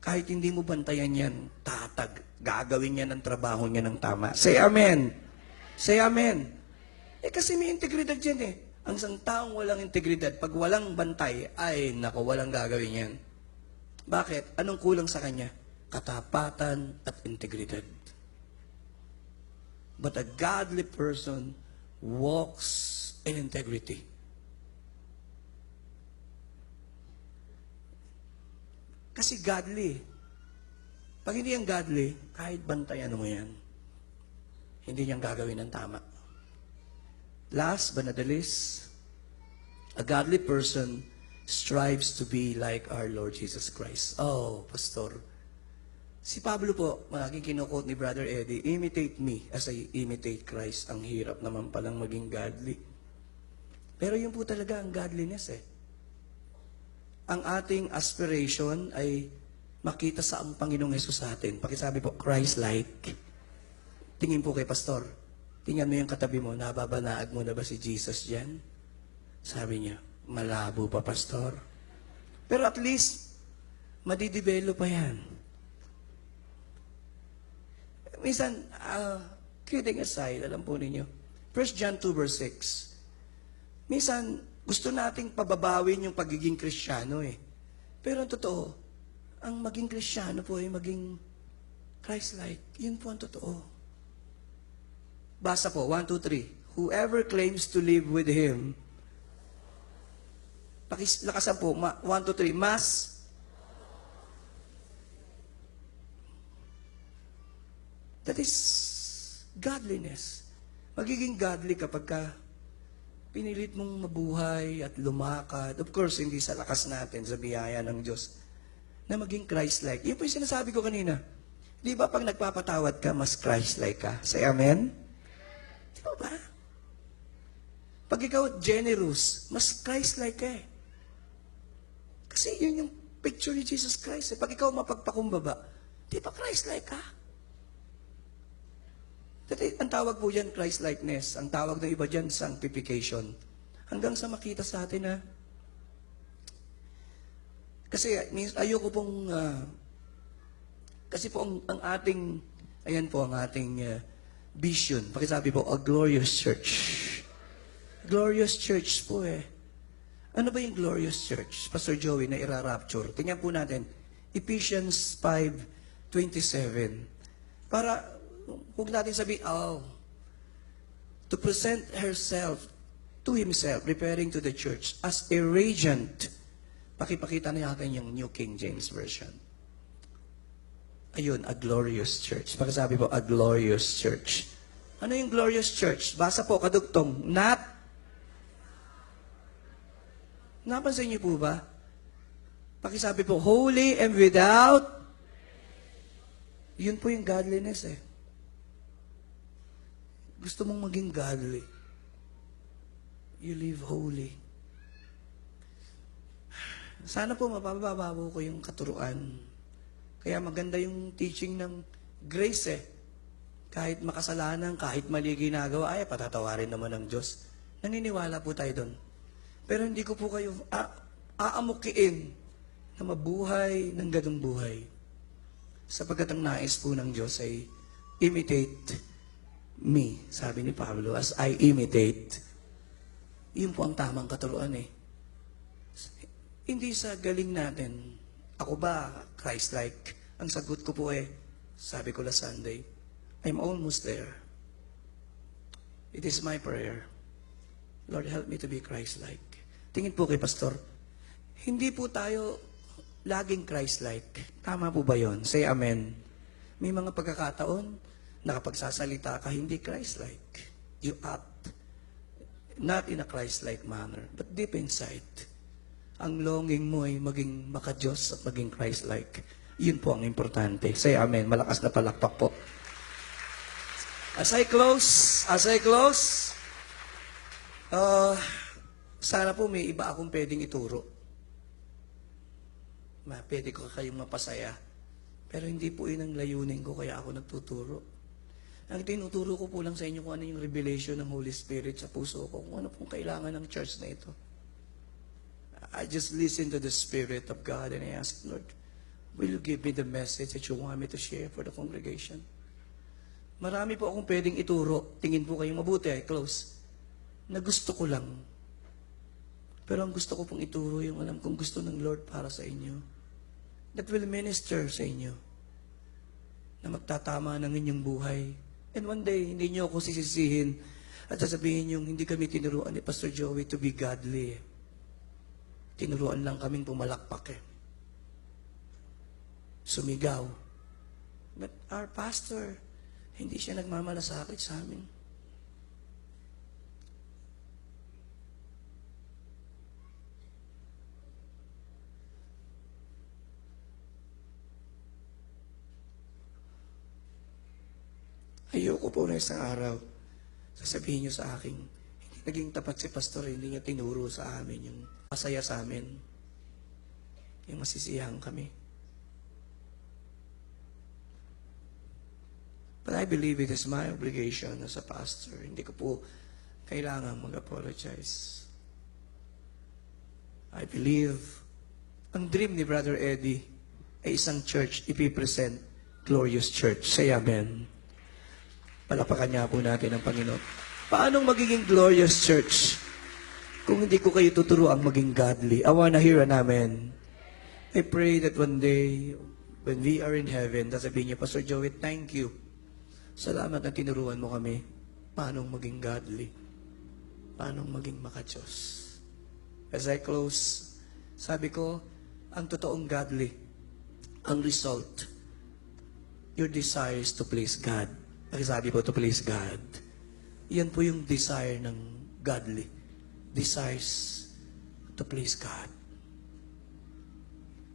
Kahit hindi mo bantayan yan, tatag. Gagawin niya ng trabaho niya ng tama. Say amen. Say amen. Kasi may integridad yan eh. Ang isang taong walang integridad, pag walang bantay, ay nako, walang gagawin yan. Bakit? Anong kulang sa kanya? Katapatan at integridad. But a godly person walks in integrity. Kasi godly. Pag hindi yan godly, kahit bantayan mo yan, hindi niyang gagawin ng tama. Last but not the least, a godly person strives to be like our Lord Jesus Christ. Oh, Pastor. Si Pablo po, maging kinuquote ni Brother Eddie, imitate me as I imitate Christ. Ang hirap naman palang maging godly. Pero yun po talaga ang godliness eh. Ang ating aspiration ay makita sa ang Panginoong Hesus sa atin. Pakisabi po, Christ-like. Tingin po kay Pastor. Tingnan mo yung katabi mo, nababanaag mo na ba si Jesus dyan? Sabi niya, malabo pa, Pastor. Pero at least, madidevelop pa yan. Minsan, kidding aside, alam po ninyo, 1 John 2 verse 6. Minsan, gusto nating pababawin yung pagiging Kristiyano eh. Pero ang totoo, ang maging Kristiyano po ay maging Christ-like. Yun po ang totoo. Basa po, 1, 2, 3. Whoever claims to live with Him, lakasan po, 1, 2, 3, mas, that is godliness. Magiging godly kapag ka pinilit mong mabuhay at lumakad. Of course, hindi sa lakas natin, sa biyaya ng Diyos, na maging Christ-like. Yun po yung sinasabi ko kanina. Di ba pag nagpapatawad ka, mas Christ-like ka? Say amen? Di ba ba? Pag ikaw generous, mas Christ-like ka eh. Kasi yun yung picture ni Jesus Christ. Pag ikaw mapagpakumbaba, di ba Christ-like ka? Dati, ang tawag po dyan, Christ-likeness. Ang tawag ng iba dyan, sanctification. Hanggang sa makita sa atin na, kasi ayoko pong, kasi po ang ating, ayan po ang ating vision. Pakisabi po, a glorious church. Glorious church po eh. Ano ba yung glorious church? Pastor Joey, na ira-rapture. Tingnan po natin, Ephesians 5:27. Para, huwag natin sabihin, to present herself to himself, preparing to the church as a radiant. Pakipakita na natin yung New King James Version. Ayun, a glorious church. Pakisabi po, a glorious church. Ano yung glorious church? Basa po, kadugtong, napansin niyo po ba? Pakisabi po, holy and without. Yun po yung godliness eh. Gusto mong maging godly. You live holy. Sana po mapapababo ko yung katuruan. Kaya maganda yung teaching ng grace eh. Kahit makasalanan, kahit mali ginagawa, ay patatawarin naman ng Diyos. Naniniwala po tayo doon. Pero hindi ko po kayo aamukiin na mabuhay ng ganung buhay. Sapagkat ang nais po ng Diyos ay imitate me, sabi ni Pablo, as I imitate. Yun po ang tamang katuruan eh. Hindi sa galing natin, ako ba Christ-like? Ang sagot ko po eh, sabi ko last Sunday, I'm almost there. It is my prayer. Lord, help me to be Christ-like. Tingin po kay Pastor, hindi po tayo laging Christ-like. Tama po ba yon? Say amen. May mga pagkakataon, nakapagsasalita ka, hindi Christ-like. You act not in a Christ-like manner, but deep inside, ang longing mo ay maging maka-Diyos at maging Christ-like. Yun po ang importante. Say amen. Malakas na palakpak po. As I close, sana po may iba akong pwedeng ituro. Pwede ko kayong mapasaya. Pero hindi po yun ang layunin ko, kaya ako nagtuturo. Ang tinuturo ko po lang sa inyo kung ano yung revelation ng Holy Spirit sa puso ko, kung ano pong kailangan ng church na ito. I just listen to the Spirit of God and I ask, Lord, will you give me the message that you want me to share for the congregation? Marami po akong pwedeng ituro. Tingin po kayong mabuti, I close. Na gusto ko lang. Pero ang gusto ko pong ituro, yung alam kong gusto ng Lord para sa inyo. That will minister sa inyo. Na magtatama ng inyong buhay. And one day, hindi nyo ako sisisihin at sasabihin yung hindi kami tinuruan ni Pastor Joey to be godly. Tinuruan lang kaming pumalakpak eh. Sumigaw. But our pastor, hindi siya nagmamalasakit sa amin. Ayoko po na isang araw, sasabihin niyo sa akin, hindi naging tapat si pastor, hindi niya tinuro sa amin yung masaya sa amin, yung masisiyahan kami. But I believe it is my obligation as a pastor. Hindi ko po kailangan mag-apologize. I believe ang dream ni Brother Eddie ay isang church, ipipresent glorious church. Say amen. Palapakan niya po natin ang Panginoon. Paanong magiging glorious church kung hindi ko kayo tuturuan maging godly? I wanna hear an amen. I pray that one day, when we are in heaven, sasabihin niyo, Pastor Joey, thank you. Salamat na tinuruan mo kami paano maging godly, paano maging makachos. As I close, sabi ko, ang totoong godly, ang result, your desire is to please God. Sabi po, to please God. Yan po yung desire ng godly. Desires to please God.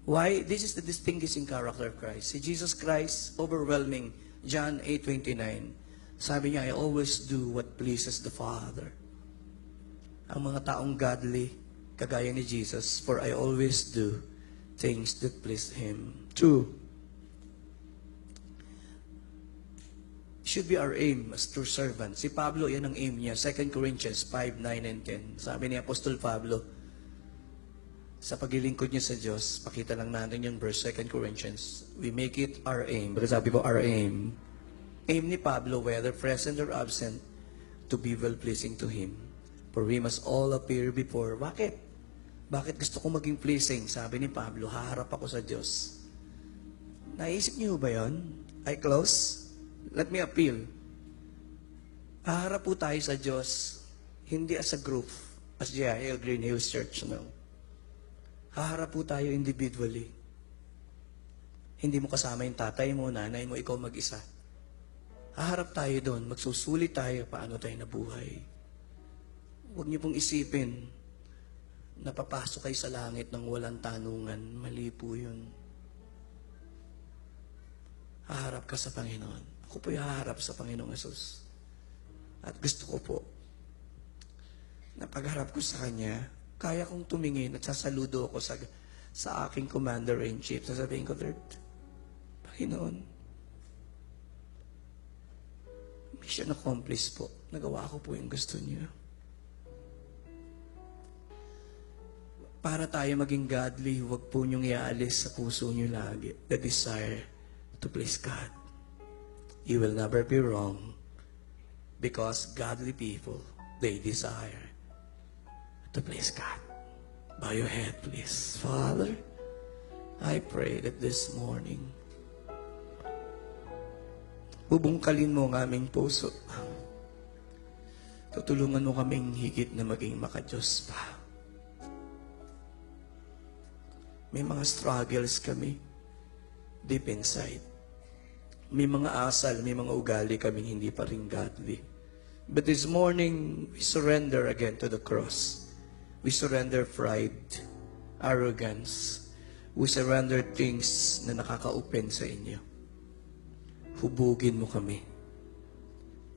Why? This is the distinguishing character of Christ. Si Jesus Christ, overwhelming. John 8:29. Sabi niya, I always do what pleases the Father. Ang mga taong godly, kagaya ni Jesus, for I always do things that please Him. 2. Should be our aim as true servants. Si Pablo, yan ang aim niya. 2 Corinthians 5:9 and 10. Sabi ni Apostol Pablo, sa paglilingkod niya sa Diyos, pakita lang natin yung verse 2 Corinthians. We make it our aim. Pero sabi ko, our aim. Aim ni Pablo, whether present or absent, to be well-pleasing to Him. For we must all appear before. Bakit? Bakit gusto ko maging pleasing? Sabi ni Pablo, haharap ako sa Diyos. Naisip niyo ba yun? I close. Let me appeal. Haharap po tayo sa Diyos, hindi as a group, as JIL Green Hills Church, no? Haharap po tayo individually. Hindi mo kasama yung tatay mo, nanay mo, ikaw mag-isa. Haharap tayo doon, magsusulit tayo paano tayo nabuhay. Huwag niyo pong isipin na papasok kayo sa langit ng walang tanungan. Mali po yun. Haharap ka sa Panginoon. Ako po'y haharap sa Panginoong Yesus. At gusto ko po na pagharap ko sa Kanya, kaya kong tumingin at sasaludo ako sa aking commander-in-chief. Sasabihin ko, Lord, Panginoon, mission accomplished po. Nagawa ko po yung gusto niyo. Para tayo maging godly, huwag po niyong iaalis sa puso niyo lagi the desire to please God. You will never be wrong because godly people, they desire to please God. Bow your head, please. Father, I pray that this morning, bubungkalin mo ang aming puso. Tutulungan mo kaming higit na maging makadiyos pa. May mga struggles kami deep inside. May mga asal, may mga ugali kaming hindi pa rin godly. But this morning, we surrender again to the cross. We surrender pride, arrogance. We surrender things na nakaka-open sa inyo. Hubugin mo kami.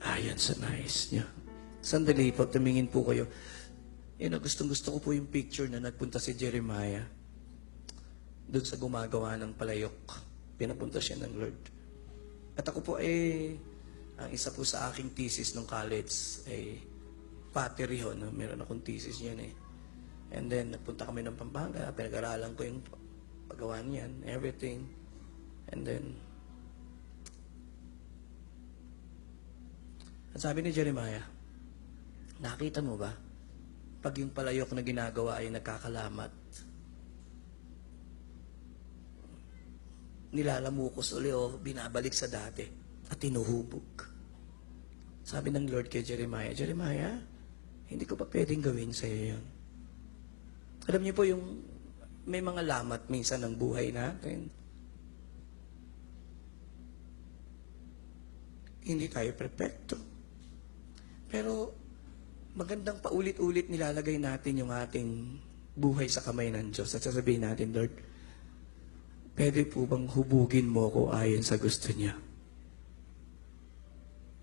Ayon sa nais niyo. Sandali po, tumingin po kayo. Gustong-gusto ko po yung picture na nagpunta si Jeremiah doon sa gumagawa ng palayok. Pinapunta siya ng Lord. At ako po ang isa po sa aking thesis nung college pottery ho. No? Meron akong thesis niyan And then, nagpunta kami ng Pampanga. Pinag-aralan ko yung paggawa niyan, everything. And then, at sabi ni Jeremiah, nakita mo ba? Pag yung palayok na ginagawa ay nagkakalamat, nilalamukos uli o binabalik sa dati at tinuhubog. Sabi ng Lord kay Jeremiah, Jeremiah, hindi ko pa pwedeng gawin sa iyo yun. Alam niyo po yung may mga lamat minsan ng buhay natin. Hindi tayo perfecto. Pero magandang paulit-ulit nilalagay natin yung ating buhay sa kamay ng Diyos. At sasabihin natin, Lord, pwede po bang hubugin mo ko ayon sa gusto niya?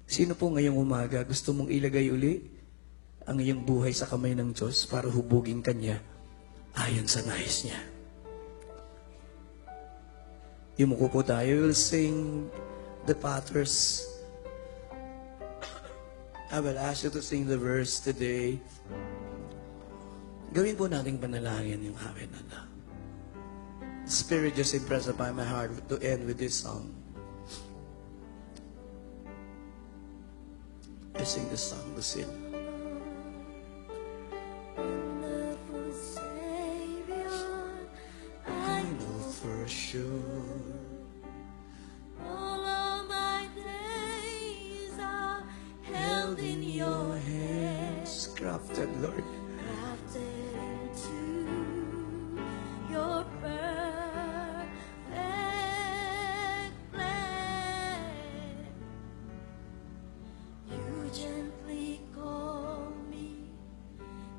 Sino po ngayong umaga gusto mong ilagay uli ang iyong buhay sa kamay ng Diyos para hubugin Kanya ayon sa nais niya? Yumuko po tayo. We'll sing the Patters. I will ask you to sing the verse today. Gawin po nating panalangin yung hawin na na. Spirit just impressed upon my heart to end with this song. I sing this song, Lucille. Wonderful Savior, I know sure. All of my days are held in your hands, Crafted, Lord. crafted into your perfect plan. You gently call me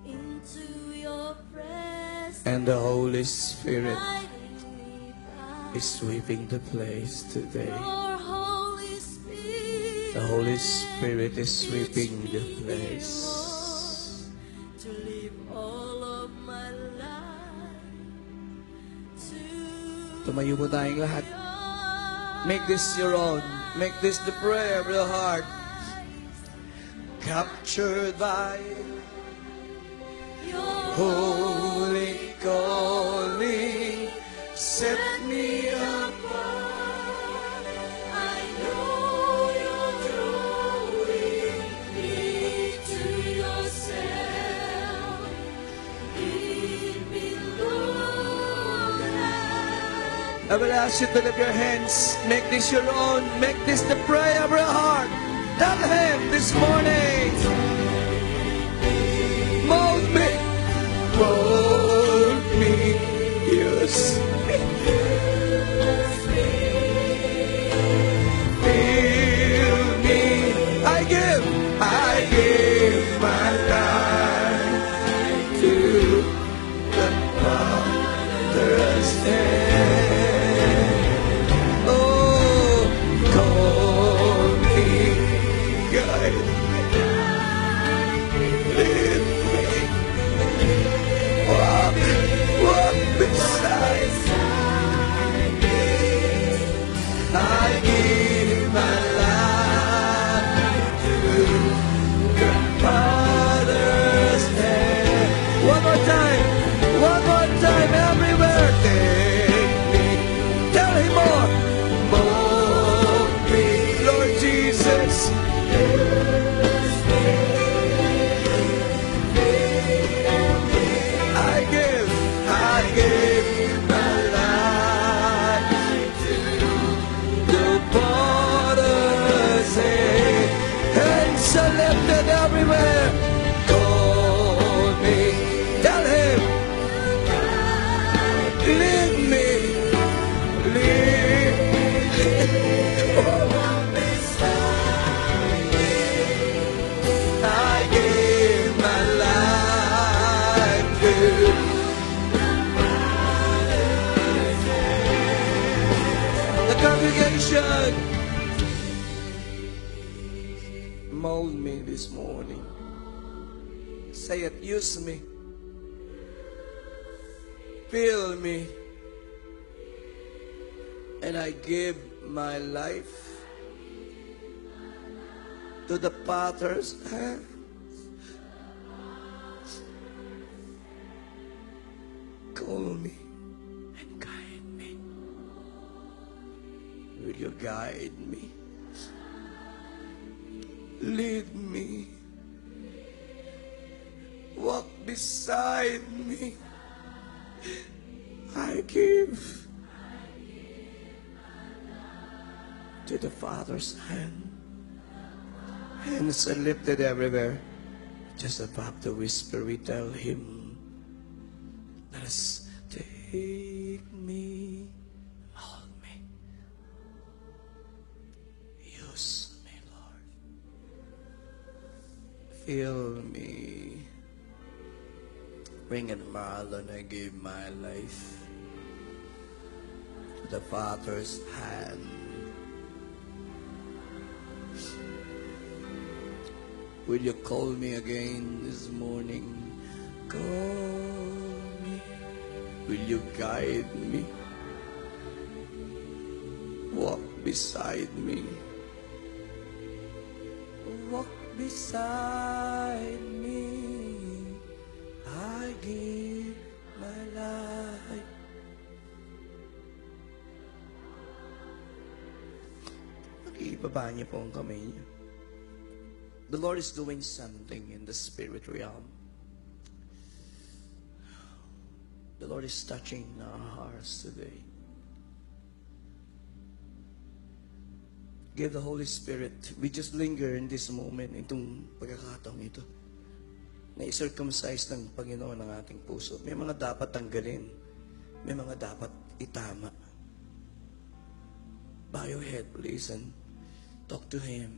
into your presence. And the Holy Spirit Guiding me by is sweeping the place today. your Holy Spirit. The Holy Spirit is sweeping the place. To live all of my life to Tumayo po tayong lahat. Make this your own. Make this the prayer of your heart. Captured by your holy calling, set me apart. I know you're drawing me to yourself. Lead me, Lord. I will ask you to lift your hands. Make this your own. Make this the prayer of your heart. Tell him this morning. Mold me. Mold me. Use me. Fill me. I give my life to the Father's hand. Oh, call me, guide me, lead me, walk beside me. I give my life to the Father's hand. One more time, everywhere. Take me, tell him more. Mold me, Lord Jesus. I give my life to the Father's hand. Hands are lifted everywhere. Call me, tell him. Lead me, lead I give my life to the congregation. Mold me this morning. Say it, use me. Fill me. And I give my life to the Potter's hand. Call me and guide me. Will you guide me? Lead me. Walk beside me. I give to the Father's hand. Hands are lifted everywhere. Just above the whisper, we tell him, let us take me, hold me, use me, Lord. Fill me. Bring it, Marlon, I give my life to the Father's hand. Will you call me again this morning? Call me. Will you guide me? Walk beside me. Walk beside me. I give my life. Ibaba niyo po ang kamay niyo. The Lord is doing something in the spirit realm. The Lord is touching our hearts today. give the Holy Spirit, we just linger in this moment, itong pagkakataong ito, na i-circumcise ng Panginoon ang ating puso. May mga dapat tanggalin. May mga dapat itama. Bow your head, please, and talk to Him.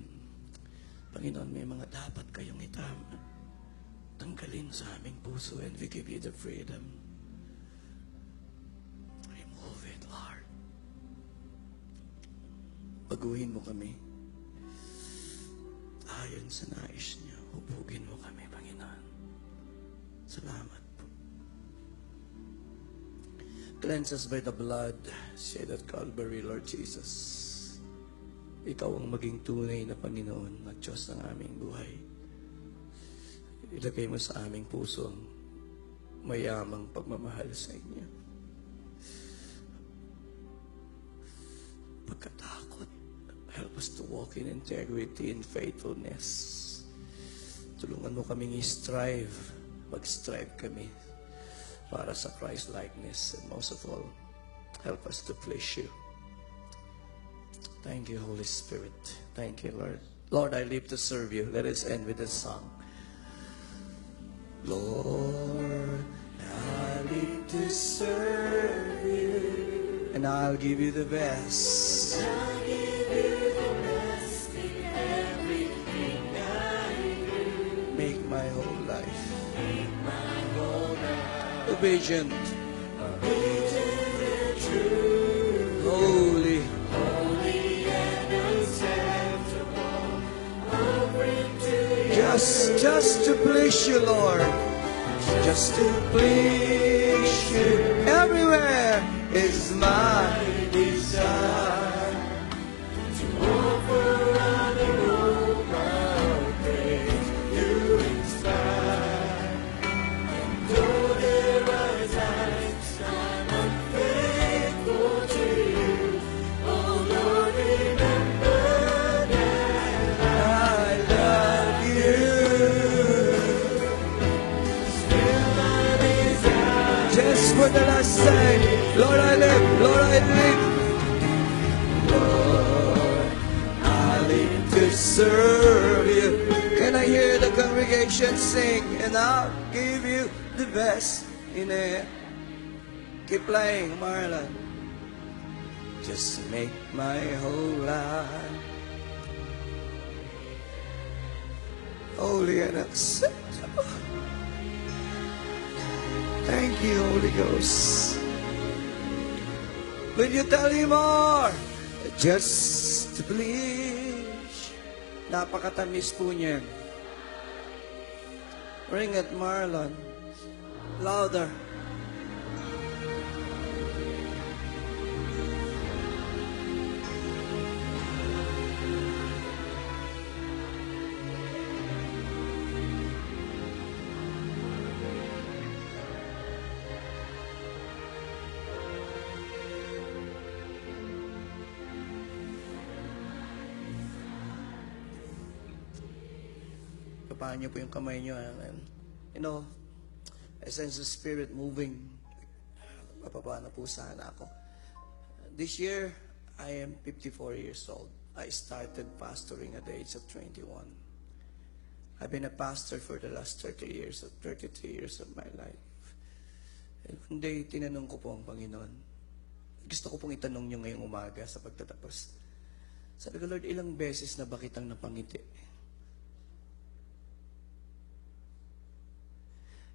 Panginoon, may mga dapat kayong itama. Tanggalin sa aming puso, and we give you the freedom. Remove it, Lord. Baguhin mo kami. Ayon sa nais niyo, hubugin mo kami, Panginoon. Salamat po. Cleanse us by the blood shed at Calvary, Lord Jesus. Ikaw ang maging tunay na Panginoon at Diyos ng aming buhay. Ilagay mo sa aming puso ang mayamang pagmamahal sa inyo. Pagkatakot, help us to walk in integrity and faithfulness. Tulungan mo kaming i-strive, mag-strive kami para sa Christ-likeness. And most of all, help us to please you. Thank you, Holy Spirit. Thank you, Lord. Lord, I live to serve you. Let us end with this song. Lord, I live to serve you, and I'll give you the best. I'll give you the best in everything I do. Make my whole life. Make my whole life. Obedient. Obedient and true. Holy. Holy and acceptable. Offering to you. Just to please you, Lord. Just to please you. Everywhere is my desire to offer on the robe of praise you inspire. And though there are times I'm unfaithful to you, oh Lord, remember that I love you. Just for the last time, Lord, I live, Lord, I live. Lord, I live to serve you. Can I hear the congregation sing? And I'll give you the best in it. Keep playing, Marlon. Just make my whole life holy and acceptable. Thank you, Holy Ghost. Will you tell him more? Just to please. Napakatamis po niyan. Ring it, Marlon. Louder. Papahan niyo po yung kamay niyo. And, you know, I sense the Spirit moving. Papapa na po sana ako. This year, I am 54 years old. I started pastoring at the age of 21. I've been a pastor for the last 33 years of my life. And one day, tinanong ko po ang Panginoon. Gusto ko pong itanong niyo ngayong umaga sa pagtatapos. Sabi ko, Lord, ilang beses na ba kitang napangiti?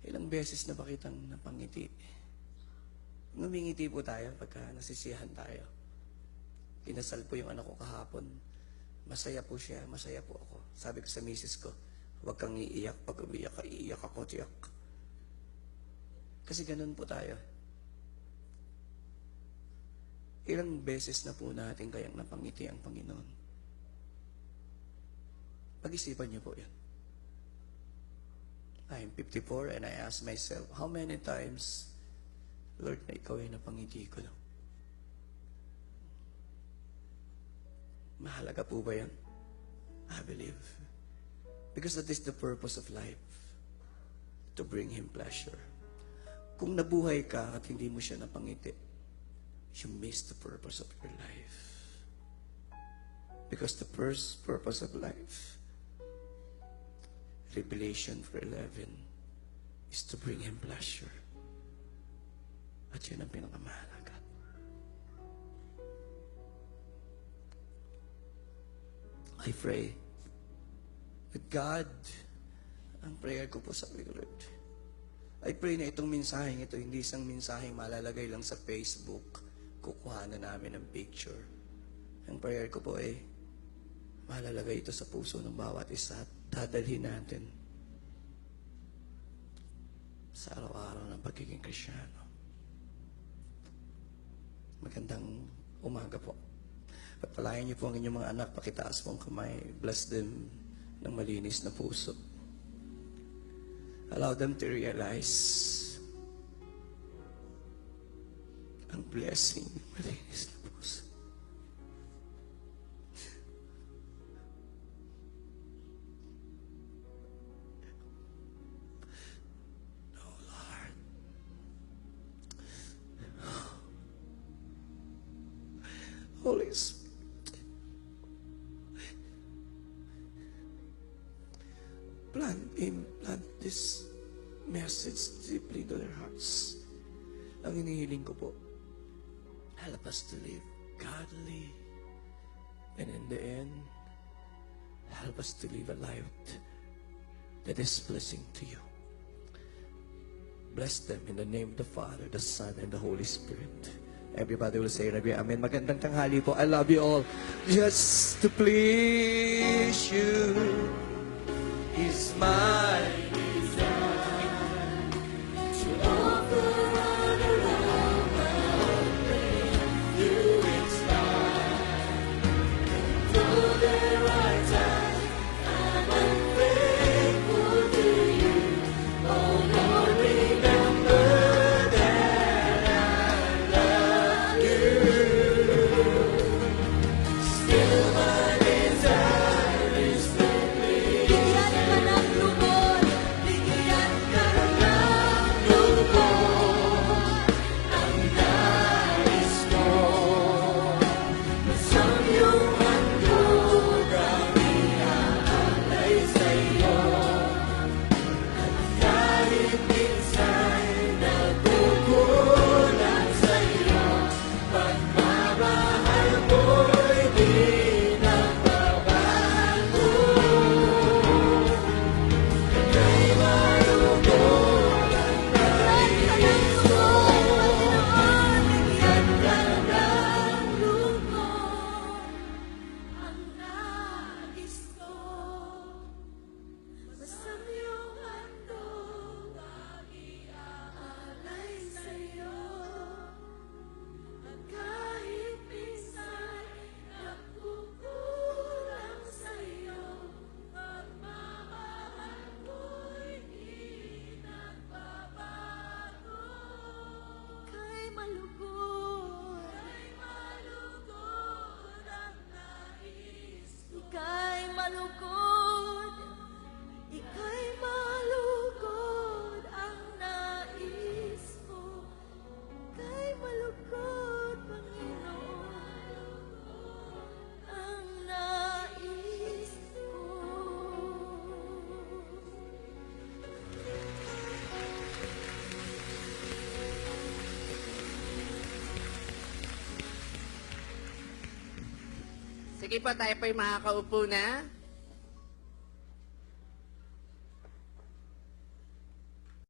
Ilang beses na ba kitang napangiti? Ngumingiti po tayo pagka nasisiyahan tayo. Kinasal po yung anak ko kahapon. Masaya po siya, masaya po ako. Sabi ko sa misis ko, huwag kang iiyak. Pag umiyak ka, iiyak ako, tiyak. Kasi ganun po tayo. Ilang beses na po natin kayang napangiti ang Panginoon. Pag-isipan niyo po yan. I'm 54 and I ask myself, how many times, Lord, na ikaw ay napangiti ko lang? Mahalaga po ba yan? I believe. Because that is the purpose of life. To bring Him pleasure. Kung nabuhay ka at hindi mo siya napangiti, you miss the purpose of your life. Because the first purpose of life, Revelation 4:11, is to bring Him pleasure. At yun ang pinakamahalaga. I pray that God, ang prayer ko po sa Lord, I pray na itong mensaheng ito, hindi isang mensaheng malalagay lang sa Facebook, kukuha na namin ng picture. Ang prayer ko po ay malalagay ito sa puso ng bawat isa at dadalhin natin sa araw-araw ng pagiging Kristiyano. Magandang umaga po. Pagpalayan niyo po ang inyong mga anak, pakitaas po ang kamay, bless them ng malinis na puso. Allow them to realize ang blessing ng malinis na puso. Oh Lord. Holy Spirit. Plant this message deeply into their hearts. Ang inihiling ko po, help us to live godly. And in the end, help us to live a life that is pleasing to you. Bless them in the name of the Father, the Son, and the Holy Spirit. Everybody will say, Amen. Magandang tanghali po. I love you all. Just to please you is my desire, to offer honor all my praise. You inspire. Though there are times I'm unfaithful to you, oh Lord, remember that I love you. Still my desire is to please you. Bigyan ka ng lubos, ang nais ko. Sa iyong handog ang iaalay sa'yo. At kahit minsan nagkukulang sa'yo, pagmamahal mo'y di nagbabago. Kay malugod ang nais ko. Bigyan ka ng lubos, ang nais ko. Basta iyong handog ang iaalay sa'yo. At kahit minsan nagkukulang sa'yo, pagmamahal mo'y di nagbabago. Kay malugod ang nais ko. Ika'y malugod, ika'y malugod ang nais ko. Ika'y malugod, Panginoon, ang nais ko. Sige po, tayo po'y makakaupo na.